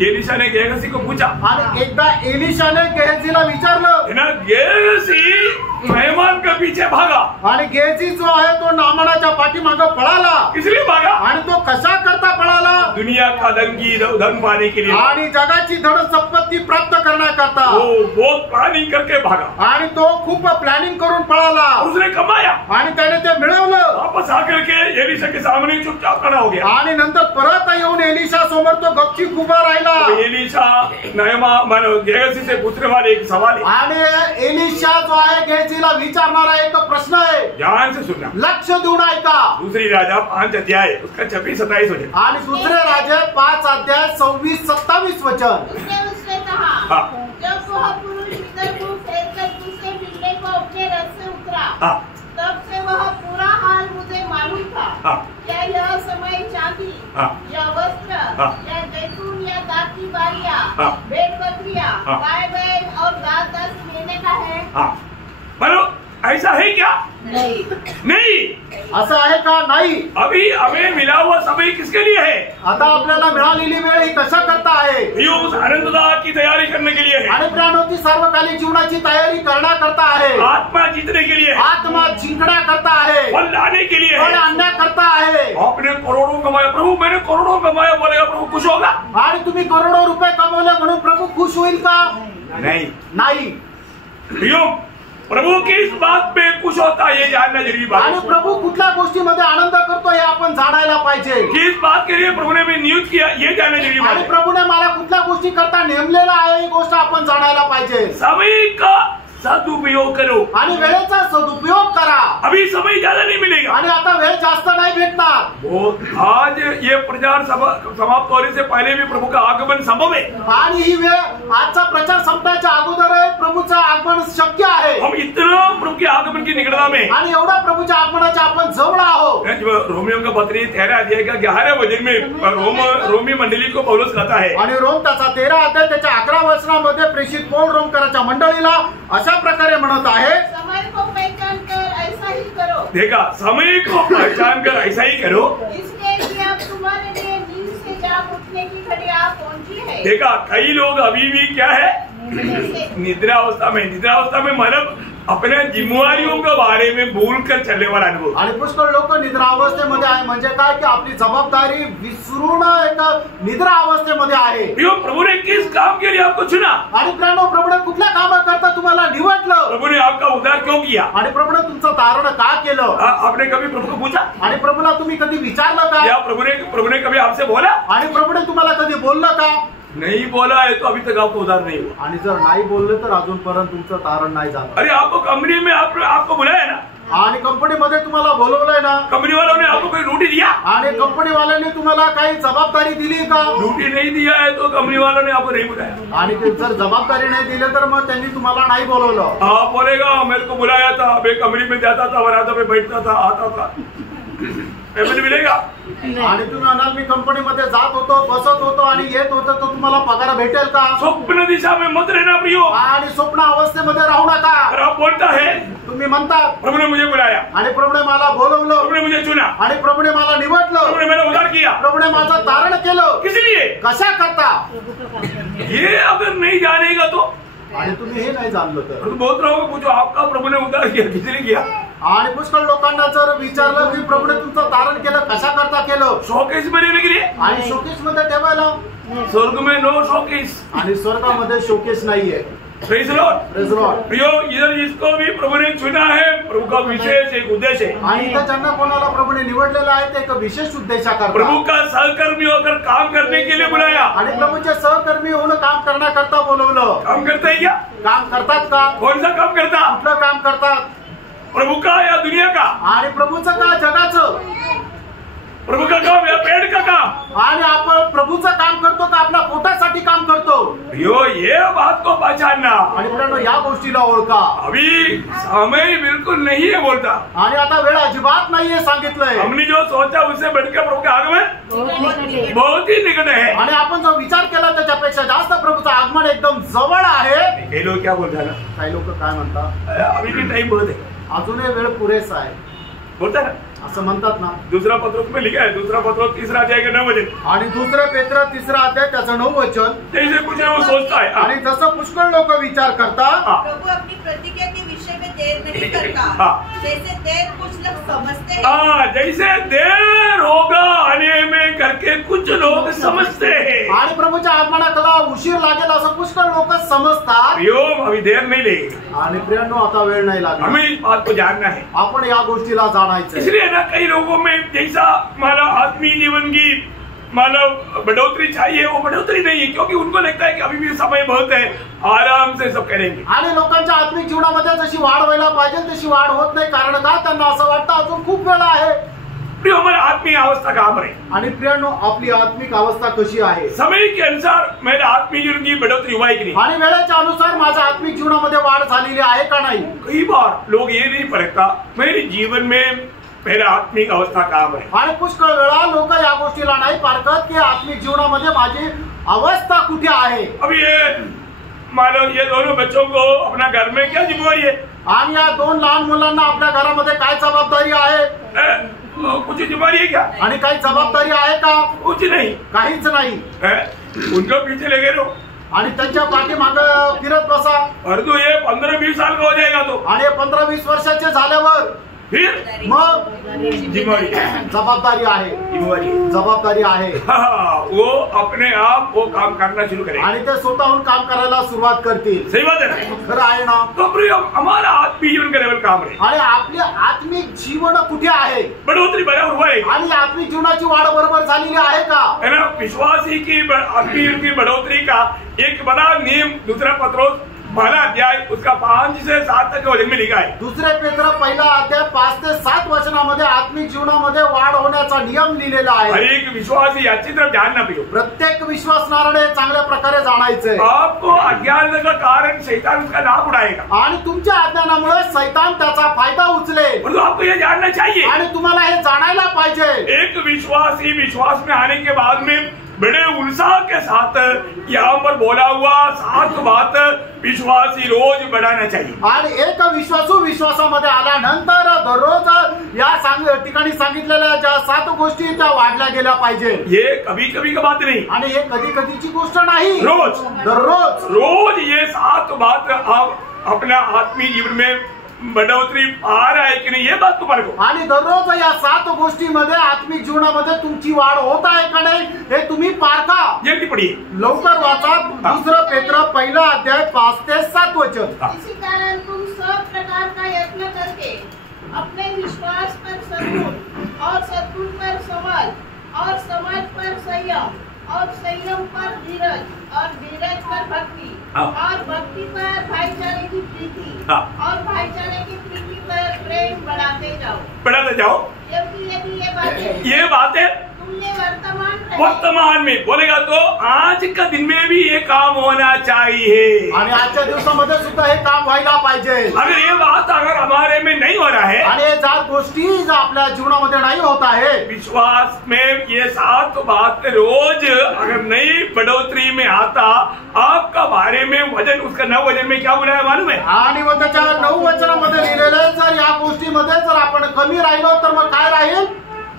एलिशा ने गेहजी को पूछा. आणि एकदा एलिशाने गेहजीला विचारलं. ना गेहजी मेहमान के पीछे भागा. आणि गेहजी जो आहे तो नामानाच्या पाठीमागे पळाला. इसलिए भागा. आणि तो कशा करता पळाला? दुनिया का धन पाने के लिए. आणि जगाची धन संपत्ती प्राप्त करण्याकरता वो बहुत प्लानिंग करके भागा. आणि तो खूप प्लॅनिंग करून पळाला. उसने कमाया आणि त्याने ते मिळवलं. वापस आकर के एलिशा के सामने चुपचाप खड़ा हो गया. आणि नंतर परत येऊन एलिशा समोर तो गपचूप उभा राहिला. एलिशा नहमान गेहजी से पूछने वाले एक सवाल है. आणि एलिशा जो आहे गेहजीला विचारणारा एक प्रश्न आहे. ध्यान से सुनना. लक्ष देऊन ऐका. दूसरी राजा 5 अध्याय उसका 26-27 वचन. आणि दुसरे राजे 5 अध्याय 26-27 वचन. उसने कहा जब वह पुरुष इधर मुंह फेरकर दूसरे बिल्ले को अपने रथ से उतरा, तब से वह पूरा हाल मुझे मालूम था. क्या यह समय चांदी या वस्त्र या जैतून या दाख की बारियां, भेड़ बकरियां, गाय बैल और दास लेने का है? बोलो ऐसा है क्या? नहीं. असं आहे का? नाही. अभी हमें मिला हुआ समय किसके लिए है? आता आपल्याला मिळालेली वेळ ही कशा करता आहे? उस आनंददा की तैयारी करने के लिए है. आणि प्राणोती सार्वकालिक जीवनाची तैयारी करण्याकरता आहे. आत्मा जीतने के लिए है. आत्मा जिंकण्याकरता आहे. फल लाने के लिए फळ है. आणण्याकरता आहे. आपने करोड़ों कमाया, प्रभु मैंने करोड़ों कमाया बोलेगा, प्रभु खुश होगा? आणि तुम्ही करोडो रुपये कमवले म्हणून प्रभू खुश होईल का? नहीं. नाही. प्रभु किस बात पे खुश होता है ये जानना जरूरी बात आणि है. प्रभू कुठल्या गोष्टीमध्ये आनंद करतो हे आपण जाणायला पाहिजे. किस बात के लिए प्रभु ने मैं नियुक्त किया ये जानना जरूरी बात आणि है. प्रभूने मला कुठल्या गोष्टी करता नेमलेला आहे ही गोष्ट आपण जाणायला पाहिजे. समय का सदुपयोग करो. आणि वेळेचा सदुपयोग करा. अभी समय ज्यादा नहीं मिलेगा. आणि आता वेळ जास्त नाही भेटणार. वो आज ये प्रचार समाप्त होने से पहले भी प्रभु का आगमन संभव है. आणि ही वेळ आजचा प्रचार संपण्याच्या अगोदर प्रभूचं आगमन शक्य आहे. हम इतना प्रभु के आगमन की निकटता में आणि एवढा प्रभूच्या आगमनाच्या आपण जवळ आहोत. रोमियों का पत्री 13 अध्याय का 11 वचन में रोमी मंडली को पौलुस कहता है. आणि रोम त्याचा 13 अध्याय त्याच्या 11 वचनामध्ये प्रेषित पौल रोमकराच्या मंडळीला अशा प्रकारे म्हणत आहे. समय को पहचान कर ऐसा ही करो. देखा समय को पहचान कर ऐसा ही करो. इसलिए कि अब तुम्हारे लिए नींद से जाग उठने की घड़ी आ पहुंची है. देखा कई लोग अभी भी क्या है निद्रावस्था में मतलब अपने जिम्मेवारियों के बारे में भूल कर चलने वाला अनुभव. आणि पुष्कळ लोक निद्रा अवस्थेमध्ये आहे. म्हणजे काय की आपली जबाबदारी विसरून एक निद्रा अवस्थेमध्ये आहे. प्रभु ने किस काम के लिए आपको चुना? आणि प्रभूने कुठल्या कामाकरता तुम्हाला निवडलं? प्रभु ने आपका उद्धार क्यों किया? आणि प्रभूने तुमचं तारण का केलं? आपने कभी प्रभु को पूछा? आणि प्रभूला तुम्ही कधी विचारलं का? या प्रभु ने कभी आपसे बोला? आणि प्रभूने तुम्हाला कधी बोललं का? नहीं बोला है तो अभी तक आपको उद्धार नहीं हुआ. आणि जर नाही बोलले तर अजूनपर्यंत तुमचं तारण नाही झालं. अरे आपको कंपनी में आपको बुलाया ना. आणि कंपनीमध्ये तुम्हाला बोलवलंय ना. कंपनी वालों ने आपको कोई ड्यूटी दिया? आणि कंपनीवाल्यांनी तुम्हाला काही जबाबदारी दिली का? ड्यूटी नहीं दिया है तो कंपनी वालों ने आपको नहीं बुलाया. आणि ते जर जबाबदारी नाही दिली तर मग त्यांनी तुम्हाला नाही बोलवलं. आप बोलेगा मेरे को बुलाया था, मैं कंपनी में जाता था, वराता में बैठता था, आता था, पेमेंट मिलेगा? आणि तुम्ही म्हणाल मी कंपनीमध्ये जात होतो, बसत होतो आणि येत होतो, तो तुम्हाला पगार भेटेल का? स्वप्न दिशा में मत रहना प्रियो. आणि स्वप्न अवस्थेमध्ये राहू नका. आप बोलता है तुम्ही म्हणता प्रभु ने मुझे बुलाया, आणि प्रभूने मला बोलवलं, प्रभु ने मुझे चुना, आणि प्रभूने मला निवडलं, प्रभु ने मेरा उद्धार किया. प्रभूने माझं तारण केलं. किस लिए? कशा करता? ये अगर नहीं जानेगा तो आणि तुम्ही हे नाही जाणलं तर बहुत लोगों को पूछो आपका प्रभु ने उद्धार किया किसने किया? आणि पुष्कळ लोकांना जर विचारलं की प्रभूने तुमचं तारण केलं कशा करता केलं? शोकेस में रहने के लिए. आणि शोकेस मध्ये ठेवायला. स्वर्ग में नो शोकेस. आणि स्वर्गामध्ये शोकेस नाहीये. Praise Lord. Praise Lord. प्रियो, इधर इसको भी प्रभु ने चुना है, प्रभु का विशेष एक उद्देश्य है। आणि इथं ज्यांना कोणाला प्रभूने निवडलेलं आहे ते एक विशेष उद्देशाकरता, प्रभु का सहकर्मी होकर काम करने के लिए बुलाया। आणि प्रभूचे सहकर्मी होऊन काम करण्याकरता बोलवलं। काम करता है क्या? काम करतात का? कौन सा काम करता? कुठलं काम करतात? प्रभु का या दुनिया का? आणि प्रभूचं का जगाचं? प्रभु का काम या पेड़ का काम? आणि आपण प्रभूचं काम करतो का आपल्या पोटासाठी काम करतो? यो, ये बात को पहचानना। आणि मित्रांनो, या गोष्टीला ओळखा। अभी समय बिल्कुल नहीं है बोलता, आणि आता वेळ अजिबात नाहीये सांगितलंय। हमने जो सोचा उससे बढ़कर प्रभु के आगमन बहुत ही निकट है। आणि आपण जो विचार केला त्याच्यापेक्षा जास्त प्रभूचं आगमन एकदम जवळ आहे। कई लोग क्या बोलता है ना, काही लोक काय म्हणतात, अभी भी टाइम बहुत है, अजूनही वेळ पुरेसा आहे बोलता है ना। असं म्हणतात ना। दूसरा पत्रोस में लिखा है, दूसरा पत्रोस 3 अध्याय के 9 वचन, आणि दुसरं पेत्र 3 अध्याय त्याचं 9 वचन, जैसे कुछ है वो सोचता है। आणि जसं पुष्कळ लोक विचार करतात, प्रभु अपनी प्रतिज्ञा के विषय में देर नहीं करता, जैसे देर कुछ लोग समझते हैं। जैसे देर होगा आने में करके कुछ लोग समझते हैं। आणि प्रभूच्या आगमनाला उशीर लागेल असं पुष्कळ लोक समजतात। यो, अभी देर नहीं लगेगी। आणि प्रियांनो, आता वेळ नाही लागला, हमें इस बात को जानना है। आपण या गोष्टीला जाणायचं। इसलिए ना कई लोगों में जैसा मानव आत्मीय जीवन की मानव बढ़ोतरी चाहिए, वो बढ़ोतरी नहीं है, क्योंकि उनको लगता है कि अभी भी समय बहुत है, आराम से सब करेंगे। आणि लोकांच्या आत्मिक जीवनामध्ये जशी वाढ व्हायला पाहिजे तशी वाढ होत नाही, कारण का त्यांना असं वाटतं अजून खूप वेळ आहे। प्रिय, हमारी आत्मीय अवस्था कहाँ पर है? आणि प्रियांनो, आपली आत्मिक अवस्था कशी आहे? समय के अनुसार मेरे आत्मीय जीवन की बढ़ोतरी हुआ है कि नहीं? आणि वेळेच्या अनुसार माझ्या आत्मिक जीवनामध्ये वाढ झालेली आहे का नाही? कई बार लोग ये नहीं परखता मेरे जीवन में मेरा आत्मिक अवस्था कहाँ पर है। आणि पुष्कळ वेळा लोक या गोष्टीला नाही पारखत की आत्मिक जीवनामध्ये माझी अवस्था कुठे आहे। अब ये मानो ये दोनों बच्चों को अपना घर में क्या जिम्मेवारी है? आणि या 2 लहान मुलांना आपल्या घरामध्ये काय जबाबदारी आहे? कुछ जिम्मेवारी है क्या? आणि काही जबाबदारी आहे का? कुछ नहीं, काहीच नाही। उनके पीछे लगे रहो आणि त्यांच्या पाठीमागे फिरत बसा। और तो ये 15-20 साल का हो जाएगा तो, आणि 15-20 वर्षाचे झाल्यावर फिर मग जिम्मेवारी जबाबदारी आहे। जबाबदारी आहे। वो अपने आप वो काम करना शुरू करेंगे आणि ते स्वतःहून काम करायला सुरुवात करतील। सही बात है ना? खरं आहे ना? तो प्रिय, हमारा आत्मीय जीवन का लेवल काम है। आणि आपले आत्मिक जीवन कुठे आहे? बढ़ोतरी बराबर हुआ है? आणि आत्मिक जीवनाची वाढ बरोबर झालेली आहे का? है ना? विश्वासी की आत्मीय जीवन की बढ़ोतरी का एक बड़ा नियम दूसरा पत्रोस 1 अध्याय उसका 5 से 7 तक वचन में लिखा है। दुसरे पेत्र 1 अध्याय 5 ते 7 वचनामध्ये आत्मिक जीवनामध्ये वाढ होण्याचा नियम लिहिलेला आहे। हर एक विश्वासी अच्छी तरह जानना प्रियो, प्रत्येक विश्वासणाऱ्याने चांगल्या प्रकारे जाणायचंय। आपको अज्ञान का कारण शैतान उसका लाभ उठाएगा आणि तुमच्या अज्ञानामुळे शैतान त्याचा फायदा उचलेल। परंतु आपको ये जानना चाहिए, आणि तुम्हाला हे जाणायला पाहिजे, एक विश्वासी विश्वास में आने के बाद में बड़े उत्साह के साथ यहाँ पर बोला हुआ 7 बात विश्वासी रोज बढ़ाना चाहिए। आणि एक विश्वासू विश्वासामध्ये आल्यानंतर दररोज या ठिकाणी सांगितलेल्या ज्या 7 गोष्टी त्या वाढल्या गेल्या पाहिजे। ये कभी कभी का बात नहीं, आणि हे कधी कधीची गोष्ट नाही, रोज दररोज रोज ये 7 बात आप अपना आत्मीय जीवन में बढ़ोतरी आ रहा है कि नहीं, ये बात तुम्हारे को। आणि दररोज या 7 गोष्टीमध्ये आत्मिक जीवनामध्ये तुमची वाढ होत आहे का नाही हे तुम्ही पारखा। जल्दी पढ़िए, लवकर वाचा। दुसरं पेत्र 1 अध्याय 5 ते 7 वचन। इसी कारण तुम सब प्रकार का यत्न करके अपने विश्वास पर सद्गुण और सद्गुण पर समझ और समझ पर संयम और संयम पर धीरज और धीरज पर भक्ति और भक्ति पर भाईचारे की प्रीति और भाईचारे की प्रीति पर प्रेम बढ़ाते जाओ। क्योंकि ये बातें तुमने वर्तमान में बोलेगा तो आज का दिन में भी ये काम होना चाहिए। आणि आजच्या दिवसामध्ये सुद्धा हे काम व्हायला पाहिजे। अगर ये बात अगर हमारे में नहीं हो रहा है, आणि ज्या गोष्टी आपल्या जीवनामध्ये नाही होत आहे, विश्वास में ये 7 बात रोज अगर नई बढ़ोतरी में आता, आपका बारे में वजन उसका 9 वजन में क्या बोला है मालूम है? आणि मग त्याच्या 9 वचनामध्ये लिहिलेलं जर या गोष्टीमध्ये जर आपण कमी राहिलो तर मग काय राहील?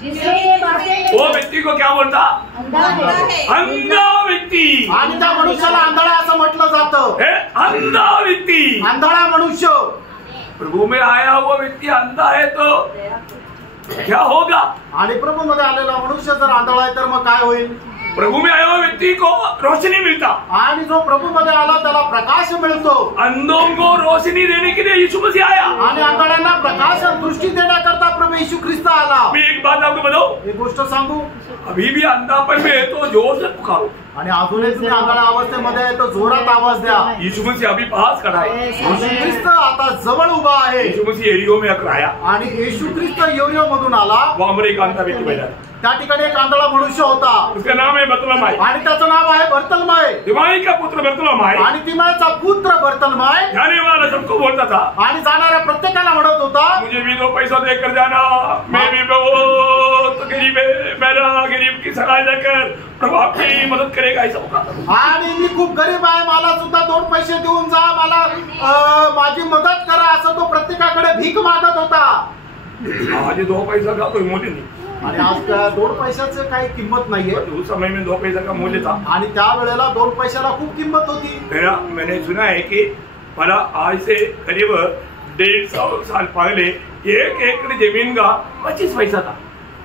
वो व्यक्ति को क्या बोलता? अंधा व्यक्ती। आणि त्या मनुष्याला आंधळा असं म्हटलं जातं। अंधा व्यक्ती, आंधळा मनुष्य। प्रभु में आया हुआ व्यक्ति अंधा है तो क्या होगा? आणि प्रभू मध्ये आलेला मनुष्य जर आंधळा आहे तर मग काय होईल? प्रभु में आया हुआ व्यक्ति को रोशनी मिलता, आणि जो प्रभु मध्ये आला त्याला प्रकाश मिळतो। अंधों को रोशनी देने के लिए यीशु मसीह आया, आणि आंधळ्यांना प्रकाश दृष्टी देण्याकरता प्रभु येशू ख्रिस्त आला। मैं एक बात आपको बताऊं, एक गोष्ट सांगू, अभी भी अंधापन में है तो जोर से पुकारो, आणि अजूनही तुम्ही आंधळ्या अवस्थेमध्ये आहे तो जोरात आवाज द्या। यीशु मसीह अभी पास खड़ा है, येशू ख्रिस्त आता जवळ उभा आहे। यीशु मसीह एरियो में आकर आया, आणि येशू ख्रिस्त यरीहो मधून आला। वहां पर एक अंधा व्यक्ति बैठा था, त्या ठिकाणी एक आंधळा मनुष्य होता, उसका नाम है बरतलमाई, आणि त्याचं नाव आहे बर्तलमय, तिमाई का पुत्र बरतलमाई, आणि तिमाईचा पुत्र बर्तलमय। जाने वाला सबको बोलता था, आणि जाणाऱ्या प्रत्येकाला म्हणत होता, मुझे भी 2 पैसा देकर जाना, मैं भी बहुत गरीब है, मेरा गरीब की सहायता कर, प्रभु आपकी मदद करेगा, ऐसा होगा। आणि मी खूप गरीब आहे, मला सुद्धा 2 पैसे देऊन जा, मला माझी मदत करा, असं तो प्रत्येकाकडे भीक मागत होता। आज 2 पैसा का कोई मूल्य नहीं, आणि आज त्या 2 पैशाचं काही किंमत नाहीये, उस समय में 2 पैसा का मूल्य था। आणि त्या वेळेला 2 पैशाला खूप किंमत होती। मैंने सुना है कि मला आज से करीब 150 साल पहले 1 एकड़ जमीन का 25 पैसा था।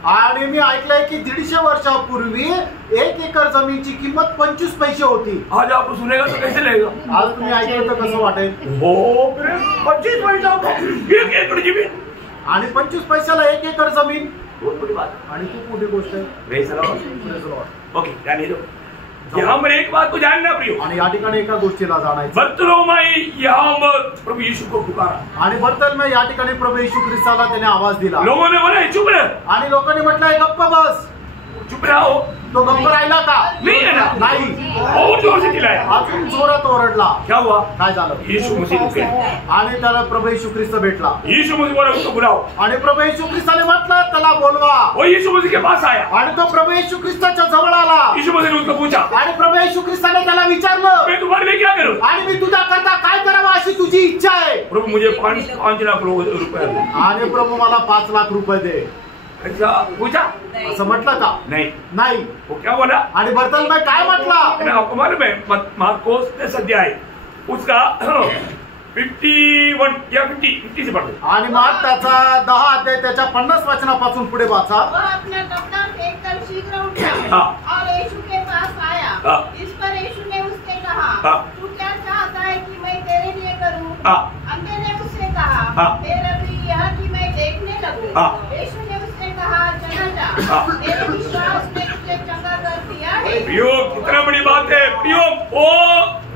आणि मी ऐकलंय की 150 वर्षापूर्वी 1 एकर जमीनची किंमत 25 पैसे होती। आज आप सुनेगा तो कैसे लगेगा? आज तुम्ही ऐकलं तर कसं वाटेल? हो, 25 पैसा 1 एकड़ जमीन, आणि 25 पैशाला 1 एकर जमीन, बहुत बड़ी बात, आणि खूप मोठी गोष्ट आहे। Praise the Lord. ओके, जाने दो, यहाँ पर एक बात को जानना प्रियो, आणि या ठिकाणी एका गोष्टीला जाणायचं, बरतलोमाई यहाँ पर प्रभु यीशु को पुकारा, आणि बर्तलमय या ठिकाणी प्रभु येशू ख्रिस्ताला त्याने आवाज दिला। लोगों ने बोला चुप रह, आणि लोकांनी म्हटलंय गप्प बस, चुप रहो, तो गप्प राहिला का? नहीं है ना, नाही, और जोर से चिल्लाया, अजून जोरात ओरडला। क्या हुआ? काय झालं? यीशु मसीह रुके, आणि त्याला प्रभु येशू ख्रिस्त भेटला, यीशु मसीह बोला उसको बुलाओ, आणि प्रभु येशू ख्रिस्ताने म्हटलं त्याला बोलवा, वो यीशु मसीह के पास आया, आणि तो प्रभु येशू ख्रिस्ताच्या जवळ आला, यीशु मसीह ने उसको पूछा, आणि प्रभु येशू ख्रिस्ताने त्याला विचारलं, मैं तुम्हारे लिए क्या करूं? आणि मी तुझ्या करता काय करावं अशी तुझी इच्छा आहे? प्रभु मुझे 5 लाख रुपए दे, आणि प्रभु मला 5 लाख रुपये दे, ऐसा पूछा? असं म्हटलं का? नहीं, नाही। वो क्या बोला? आणि बर्तलमय काय म्हटला? आपको मालूम है मार्कोस सद्या है उसका 51 या 50 से पढ़ते, आणि मग त्याचा 10 अध्याय त्याच्या 50 वचनापासून पुढे वाचा। वह अपना कपड़ा फेंककर शीघ्र उठा और यीशु के पास आया। इस पर यीशु ने उससे कहा, तू क्या चाहता है कि मैं तेरे लिए करूं? अंधे ने उससे कहा, मेरा भी यह कि मैं देखने लगूं। यीशु ने उससे कहा, चला जा, तेरे विश्वास ने तुझे चंगा कर दिया है। प्रियो, कितना बड़ी बात है प्रियो, वो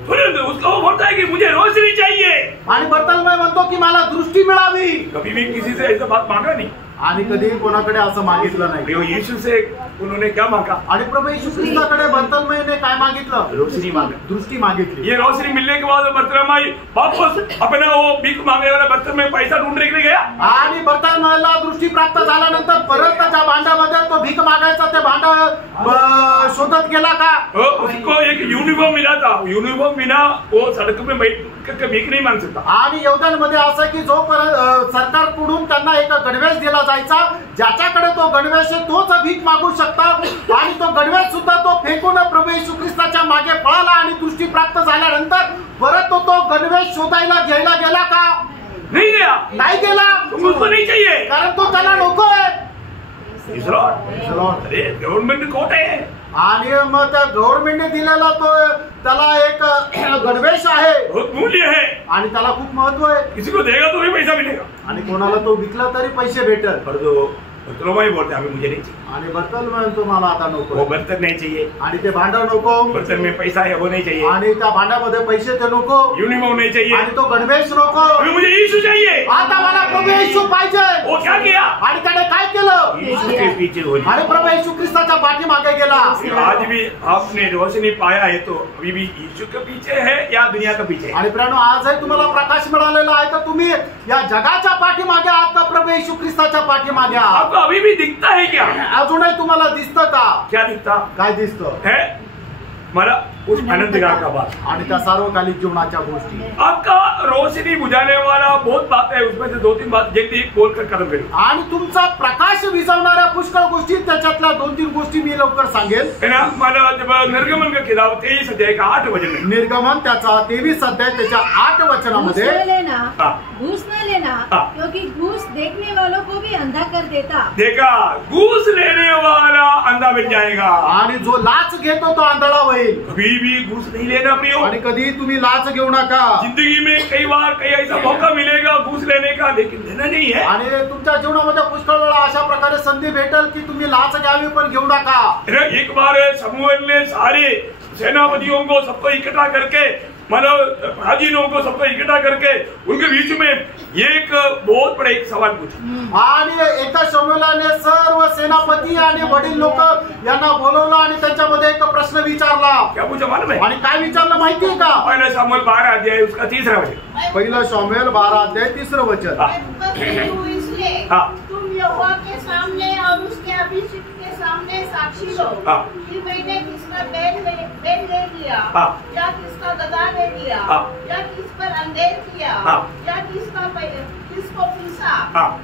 तुरंत उसको वो बोलता है कि मुझे रोशनी चाहिए, आणि बर्तलमय म्हणतो की मला दृष्टी मिळावी। कभी भी किसी से ऐसा बात मांगा नहीं, आणि कधी कोणाकडे असं मागितलं नाही। प्रियो, यीशु से उन्होंने क्या मांगा? आणि प्रभु येशू ख्रिस्ताकडे बर्तलमयने काय मागितलं? रोशनी मांगा, दृष्टी मागितली। ये रोशनी मिलने के बाद बर्तलमाई वापस अपना वो भीख मांगने वाला बर्तन में पैसा ढूंढने के लिए गया, आणि बर्तलमयला दृष्टी प्राप्त झाल्यानंतर परत त्या भांड्यामध्ये तो भीक मागायचा ते भांड शोधत गेला का? उसको एक यूनिफॉर्म मिला था, यूनिफॉर्म बिना वो सड़क में बैठ कर भीख नहीं मांग सकता। आणि यवदानमध्ये असं की जोपर्यंत सरकारकडून त्यांना एक गणवेश दिला जायचा, ज्याच्याकडे तो गणवेश आहे तोच भीक मागू शकता, आणि तो गणवेश सुद्धा तो फेकून प्रभू येशू ख्रिस्ताच्या मागे पळाला, आणि दृष्टी प्राप्त झाल्यानंतर परत तो गणवेश शोधायला घ्यायला गेला का? नहीं गया, नाही गेला, उसको नहीं चाहिए, कारण तो त्याला नको आहे। अरे गवर्नमेंट कोर्ट है, आणि मग त्या गव्हर्नमेंटने दिलेला तो त्याला एक गणवेश आहे, बहुत मूल्य है, आणि त्याला खूप महत्व आहे, किसी को देगा तो भी पैसा मिलेगा, आणि कोणाला तो विकला तरी पैसे भेटेल। पर जो बर्तलमाई बोलते अभी मुझे नहीं चाहिए, आणि बर्तलमय तो मला आता नको, वो बर्तन नहीं चाहिए, आणि ते भांड नको, बर्तन में पैसा है वो नहीं चाहिए, आणि त्या भांड्यामध्ये पैसे ते नको, यूनिफॉर्म नहीं चाहिए, आणि तो गणवेश नको, अभी मुझे यीशु चाहिए। आता मला प्रभू येशू पाहिजे। वो क्या किया? आणि त्याने काय केलं? यीशु के पीछे हो जाए। आणि प्रभू येशू ख्रिस्ताच्या पाठीमागे गेला। आज भी आपने रोशनी पाया है तो अभी भी यीशु के पीछे है या दुनिया के पीछे? आणि प्रियानो, आजही तुम्हाला प्रकाश मिळालेला आहे तर तुम्ही या जगाच्या पाठीमागे आहात का प्रभू येशू ख्रिस्ताच्या पाठीमागे आहात? आपको अभी भी दिखता है क्या? अजूनही तुम्हाला दिसतं का? क्या दिखता काय दिसतं? है? मला उस अनंतकाल का बात आणि त्या सार्वकालिक जीवनाच्या गोष्टी. आपका रोशनी बुझाने वाला बहुत बात है, उसमें से 2-3 बात जल्दी बोलकर खत्म करें. आणि तुमचा प्रकाश विझवणाऱ्या पुष्कळ गोष्टी, त्याच्यातल्या 2-3 गोष्टी मी लवकर सांगेल. है ना. मला जब निर्गमन का किताब 23 अध्याय का 8 वचन में, निर्गमन त्याचा 23 अध्याय त्याच्या 8 वचनामध्ये घूस न लेना क्योंकि घूस देखने वालों को भी अंधा कर देता. देखा, घूस लेने वाला अंधा बन जाएगा. आणि जो लाच घेतो तो आंधळा होईल. कभी भी घूस नहीं लेना प्रियो. आणि कधी तुम्ही लाच घेऊ नका. जिंदगी में कई बार कई ऐसा मौका मिलेगा घूस लेने का, लेकिन लेना नहीं है. आणि तुमच्या जीवनामध्ये पुष्कळ वेळा अशा प्रकारे संधी भेटेल की तुम्ही लाच घ्यावी पण घेऊ नका. एक बार समूएल ने सारे सेनापतियों को सबको इकट्ठा करके, मतलब प्राचीनों को सबको इकट्ठा करके उनके बीच में एक बहुत बड़ा एक सवाल पूछा. आणि एकदा शमूएलाने सर्व सेनापती आणि वडील लोक यांना बोलवलं आणि त्यांच्यामध्ये एक प्रश्न विचारला. क्या पूछा मालूम है? आणि काय विचारलं माहितीये का? पहला शमूएल 12 अध्याय उसका 3रा वचन. पहिला शमूएल 12 अध्याय 3रं वचन. तुम यहोवा के सामने और उसके अभिषिक्त के सामने साक्षी लो कि मैंने किसका बैल ले लिया, या किसका गधा ले लिया, या किस पर अंधेर किया, या किसको पीसा,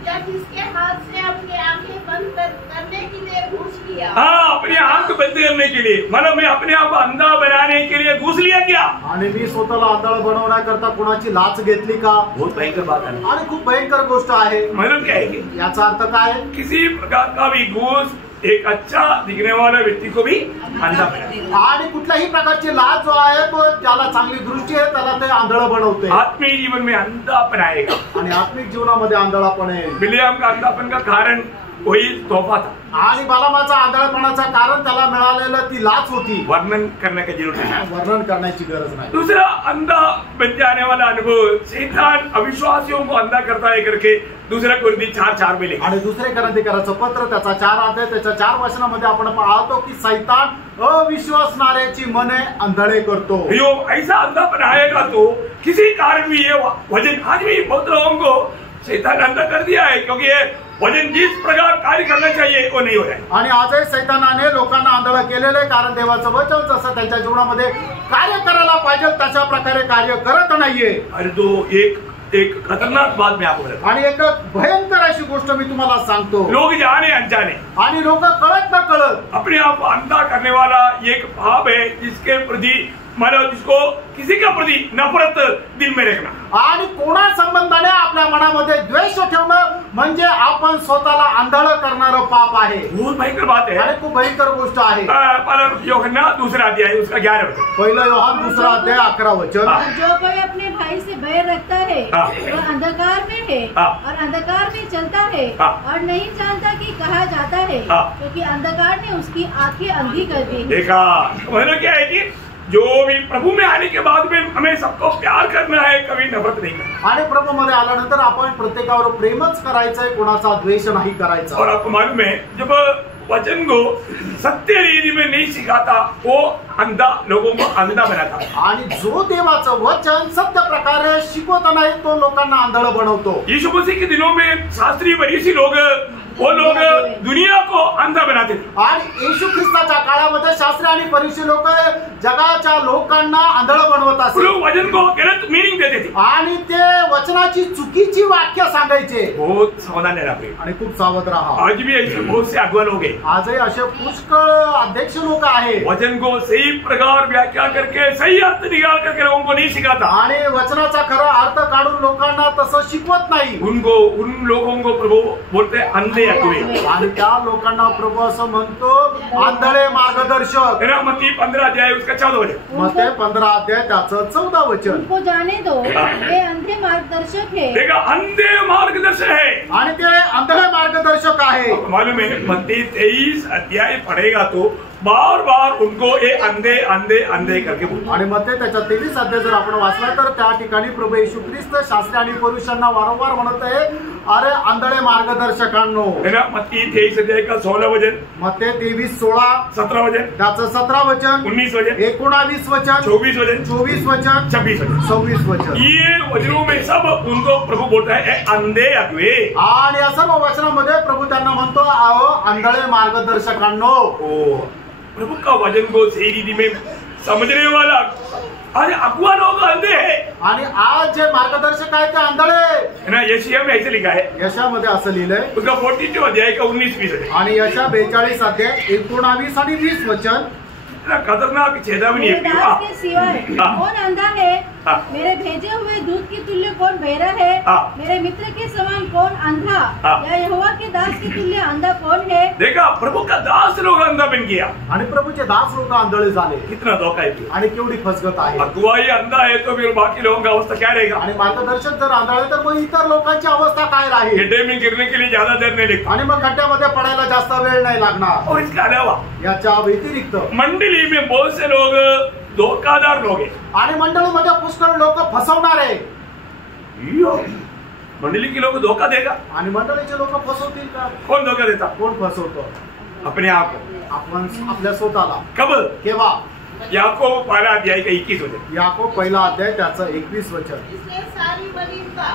या किसके हाथ से अपनी आंखें बंद करने के लिए घूस लिया. अपनी आंख बंद करने के लिए, मतलब मैं अपने आप अंधा बनाने के लिए घूस लिया क्या? आणि मी स्वतःला आंधळ बनवण्याकरता कोणाची लाच घेतली का? बहुत भयंकर बात है. आणि खूप भयंकर गोष्ट आहे. मतलब क्या है? याचा अर्थ काय? किसी प्रकार का भी घूस एक अच्छा दिखने वाला व्यक्ति को भी अंधा बनाता. आणि कुठल्याही प्रकारची लाच जो आहे तो ज्याला चांगली दृष्टी आहे त्याला ते आंधळ बनवते. आत्मीय जीवन में अंधापन आएगा. आणि आत्मिक जीवनामध्ये आंधळापण आहे. बिलियाम का अंधापन का कारण वही तोहफा था. आणि बालामाचा आंधळपणाचा कारण त्याला मिळालेलं ती लाच होती. वर्णन करने की जरूरत नहीं. वर्णन करण्याची गरज नाही. दूसरा अंधा बन जाने वाला अनुभव, शैतान अविश्वासियों को अंधा करता है करके 2 कोरिन्थी 4:4 में लिखा. आणि 2 कोरिन्थीकराचं पत्र त्याचा 4 अध्याय त्याच्या 4 वचनामध्ये आपण पाहतो की शैतान अविश्वासणाऱ्याची मने अंधळे करतो. यो ऐसा अंधापन आएगा तो किसी कारण भी ये वजन, आज भी बहुत लोगों को शैतान अंधा कर दिया है क्योंकि ये वजन जिस प्रकार कार्य करना चाहिए वो नहीं हो रहा है. आणि आजही शैतानाने लोकांना आंधळ केलेलं आहे कारण देवाचं वचन जसं त्यांच्या जीवनामध्ये कार्य करायला पाहिजे तशा प्रकारे कार्य करत नाहीये. अरे तो एक खतरनाक बात मैं आपको बताता हूं. आणि एक भयंकर अशी गोष्ट मी तुम्हाला सांगतो. लोग जाने अनजाने आणि लोक कळत न कळत अपने आप को अंधा करने वाला एक पाप है जिसके प्रति, मतलब जिसको किसी के प्रति नफरत दिल में रखना. आणि कोणा संबंधाने आपल्या मनामध्ये द्वेष ठेवणं म्हणजे आपण स्वतःला आंधळ करणारं पाप आहे. बहुत भयंकर बात है. आणि खूप भयंकर गोष्ट आहे. यूहन्ना 2 अध्याय उसका 11 वचन. पहिला योहान 2 अध्याय 11 वचन. जो कोई अपने भाई से बैर रखता है वह अंधकार में है और अंधकार में चलता है और नहीं जानता कि कहा जाता है क्योंकि अंधकार ने उसकी आंखें अंधी कर दी. देखा, मतलब क्या है कि जो भी प्रभु में आने के बाद में हमें सबको प्यार करना है, कभी नफरत नहीं करना. आणि प्रभू मध्ये आल्यानंतर आपण प्रत्येकावर प्रेमच करायचंय, कोणाचा द्वेष नाही करायचा. और आपको मालूम है जब वचन को सत्य रीति में नहीं सिखाता वो अंधा लोगों को अंधा बनाता. आणि जो देवाचं वचन सत्य प्रकारे शिकवत नाही तो लोकांना आंधळ बनवतो. यीशु मसीह के दिनों में शास्त्री फरीसी लोग, वो लोग दुनिया को अंधा बनाते थे. आणि येशू ख्रिस्ताच्या काळामध्ये शास्त्री आणि फरीसी लोक जगाच्या लोकांना आंधळ बनवत असत. लोग वचन को गलत मीनिंग देते थे आणि ते वचनाची चुकीची वाक्य सांगायचे. बहुत सावधान रहना पड़ेगा. आणि खूप सावध राहा. आज भी ऐसे बहुत से अगुवा लोग हैं. आजही असे पुष्कळ अध्यक्ष लोक आहेत. वचन को सही प्रकार व्याख्या करके सही अर्थ निकाल करके लोगों को नहीं सिखाता. आणि वचनाचा खरा अर्थ काढून लोकांना तसं शिकवत नाही. उन लोगों को प्रभु बोलते अंधे अगुवे. आणि त्या लोकांना प्रभू असं म्हणतो आंधळे मार्गदर्शक. मत्ती 15 अध्याय उसका 14 वचन. मत्ती 15 अध्याय त्याचं 14 वचन. उनको जाने दो वे अंधे मार्गदर्शक है. देखा, अंधे मार्गदर्शक है. आणि ते आंधळे मार्गदर्शक आहे. मालूम है मत्ती 23 अध्याय पढ़ेगा तो बार बार उनको ये अंधे अंधे अंधे करके बोलतो. आणि मग त्याच्या 23 अध्याय जर आपण वाचला तर त्या ठिकाणी प्रभू येशू ख्रिस्त शास्त्री आणि पुरुषांना वारंवार म्हणत आहे अरे आंधळे मार्गदर्शकांनो. मत्ती 23 अध्याय का 16 वचन. मत्ती 23 16 17 वचन. त्याचं 17 वचन 19 वचन 19 वचन 24 वचन 24 वचन 26 वचन 26 वचन. ये वचनों में सब उनको प्रभु बोलता है अंधे अगुवे. आणि या सर्व वचनामध्ये प्रभू त्यांना म्हणतो आहो आंधळे मार्गदर्शकांनो. प्रभु का वचन को सही रीति में समझने वाला अरे अगुआ लोग अंधे हैं। आणि आज जे मार्गदर्शक आहेत ते आंधळे है ना। यशायाह में ऐसे लिखा है, यशामध्ये असं लिहिलंय उसका 42 अध्याय का 19-20 है आणि यशा 42 अध्याय 19 आणि 20 वचन। खतरनाक चेतावनी है। मेरे दास के सिवाय कौन अंधा है? मेरे भेजे हुए दूत के तुल्य कौन बहरा है? मेरे मित्र के समान कौन अंधा? या यहोवा के दास के तुल्य अंधा कौन है? देखा, प्रभु का दास लोग अंधा बन गया आणि प्रभूचे दास लोक आंधळे झाले। कितना धोखा है। आणि केवढी फसगत आहे। अगुआ ही अंधा है तो फिर बाकी लोगों का अवस्था क्या रहेगा? आणि मार्गदर्शक जर आंधळे तर मग इतर लोकांची अवस्था काय राहील? गड्ढे में गिरने के लिए ज्यादा देर नहीं लगता आणि मग खड्ड्यामध्ये पडायला जास्त वेळ नाही लागणार। और इसके अलावा याच्या व्यतिरिक्त मंडली में बहुत से लोग धोखादार लोग हैं। आणि मंडळीमध्ये पुष्कळ लोक फसवणारे। मंडली के लोग धोखा देगा। आणि मंडळीचे लोक फसवतील का? कौन धोखा देता? कोण फसवतो? अपने आप को। आपण आपल्या स्वतःला। कब? केव्हा? याकोब 12 अध्याय का 21 वचन। याकोब पहिला अध्याय त्याचं 21 वचन। इसलिए सारी मलिनता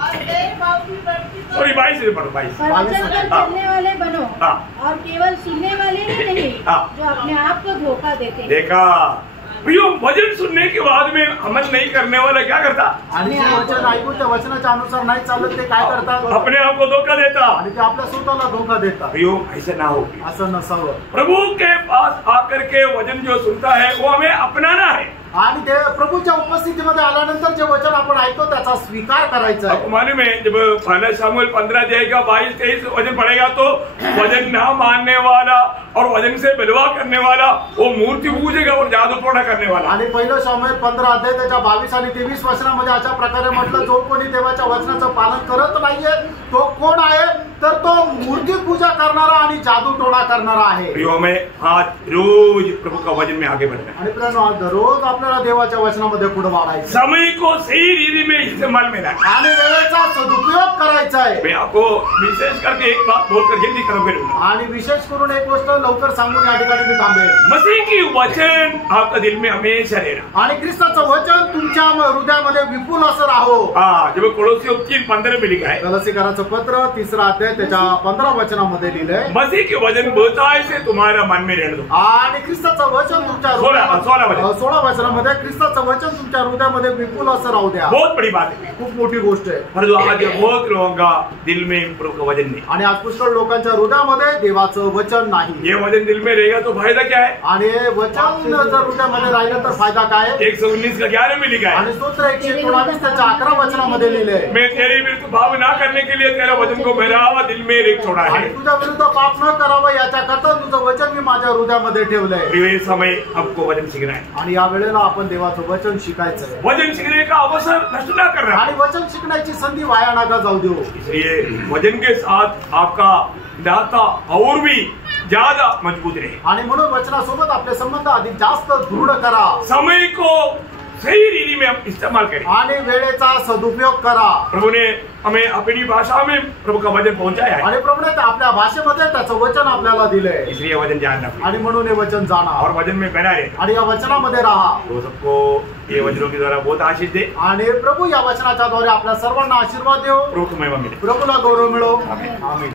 और भेदभाव की बढ़ती तो सॉरी 22 से पढ़ो 22। पर वचन पर चलने वाले बनो हाँ। और केवल सुनने वाले ही नहीं जो अपने आप को धोखा देते हैं। देखा प्रियो, वचन सुनने के बाद में अमल नहीं करने वाला क्या करता? आणि जे वचन ऐकून त्या वचनाच्या अनुसार नाही चालत ते काय करतात? अपने आप को धोखा देता। आणि ते आपल्या स्वतःला धोका देतात। प्रियो, ऐसा ना हो। असं नसावं। प्रभु के पास आकर के वचन जो सुनता है वो हमें अपनाना है। आणि ते प्रभूच्या उपस्थितीमध्ये आल्यानंतर जे वचन आपण ऐकतो त्याचा स्वीकार करायचा आहे। आपको मालूम है, जब पहला शमूएल 15 अध्याय का 22-23 वचन पढ़ेगा तो वचन ना मानने वाला और वचन से बलवा करने वाला वो मूर्ति पूजेगा और जादू टोना करने वाला। आणि पहिलं शमूएल 15 अध्याय त्याच्या 22 आणि 23 वचनामध्ये अशा प्रकारे म्हटलं, जो कोणी देवाच्या वचनाचं पालन करत नाहीये तो कोण आहे? तर तो मूर्ती पूजा करणारा आणि जादू टोना करणारा आहे। प्रियो, में आज रोज प्रभु का वचन में आगे बढ़ना है। आणि प्रियो, दररोज आपल्याला देवाच्या वचनामध्ये पुढे वाढायचं, समय को सही रीति में इस्तेमाल में लाना आणि वेळेचा सदुपयोग करायचा आहे। मैं आपको विशेष करके एक बात बोलकर जल्दी खत्म करूंगा। आणि विशेष करून एक गोष्ट लवकर सांगून या ठिकाणी मी थांबेन। मसीह की वचन आपका दिल में हमेशा रहना। आणि ख्रिस्ताचं वचन तुमच्या हृदयामध्ये विपुल असं राहो। जब कोलोसियों 3:15 में लिखा है, गलातीकराचं पत्र 3 अध्याय त्याच्या 15 वचनामध्ये लिहिलंय, मसीह के वचन बहुतायत से तुम्हारा मन में रहने दो। आणि ख्रिस्ताचं वचन तुमच्या 16 वचनामध्ये ख्रिस्ताचं वचन तुमच्या हृदयामध्ये विपुल असं राहू द्या। बहुत बड़ी बात है। खूप मोठी गोष्ट आहे। परंतु आज बहुत लोगों का दिल में प्रभु का वचन नहीं। आणि आज पुष्कळ लोकांच्या हृदयामध्ये देवाचं वचन नाही। ये वचन दिल में रहेगा तो फायदा क्या है? आणि वचन जर हृदयामध्ये राहिलं तर फायदा काय? 119 का 11 में लिखा है, आणि स्तोत्र 119 त्याच्या 11 वचनामध्ये लिहिलंय, मैं तेरे विरुद्ध भाव ना करने के लिए तेरा वचन को मेरा दिल में रेख छोड़ा है। आणि तुझ्या विरुद्ध पाप न करावं याच्याकरता तुझं वचन मी माझ्या हृदयामध्ये ठेवलंय। प्रिय, समय आपको वचन सीखना है। आणि या वेळेला आपण देवाचं वचन शिकायचं आहे। वचन सीखने का अवसर नष्ट ना करना। आणि वचन शिकण्याची संधी वाया नका जाऊ देऊ। इसलिए वचन के साथ आपका नाता और भी ज्यादा मजबूत रहे। आणि म्हणून वचनासोबत आपले संबंध अधिक जास्त दृढ करा। समय को सही रीति में हम इस्तेमाल करें। आणि वेळेचा सदुपयोग करा। प्रभु ने हमें अपनी भाषा में प्रभु का वचन पहुंचाया है। आणि प्रभूने आपल्या भाषेमध्ये त्याचं वचन आपल्याला दिलंय। इसलिए वचन जानना आणि म्हणून हे वचन जाणा और वचन में बना रहे। आणि या वचनामध्ये राहा। तो सबको ये वचनों के द्वारा बहुत आशीष दे। आणि प्रभू या वचनाच्या द्वारे आपल्या सर्वांना आशीर्वाद देव। प्रभु को महिमा मिले। प्रभूला गौरव मिळो। आमेन।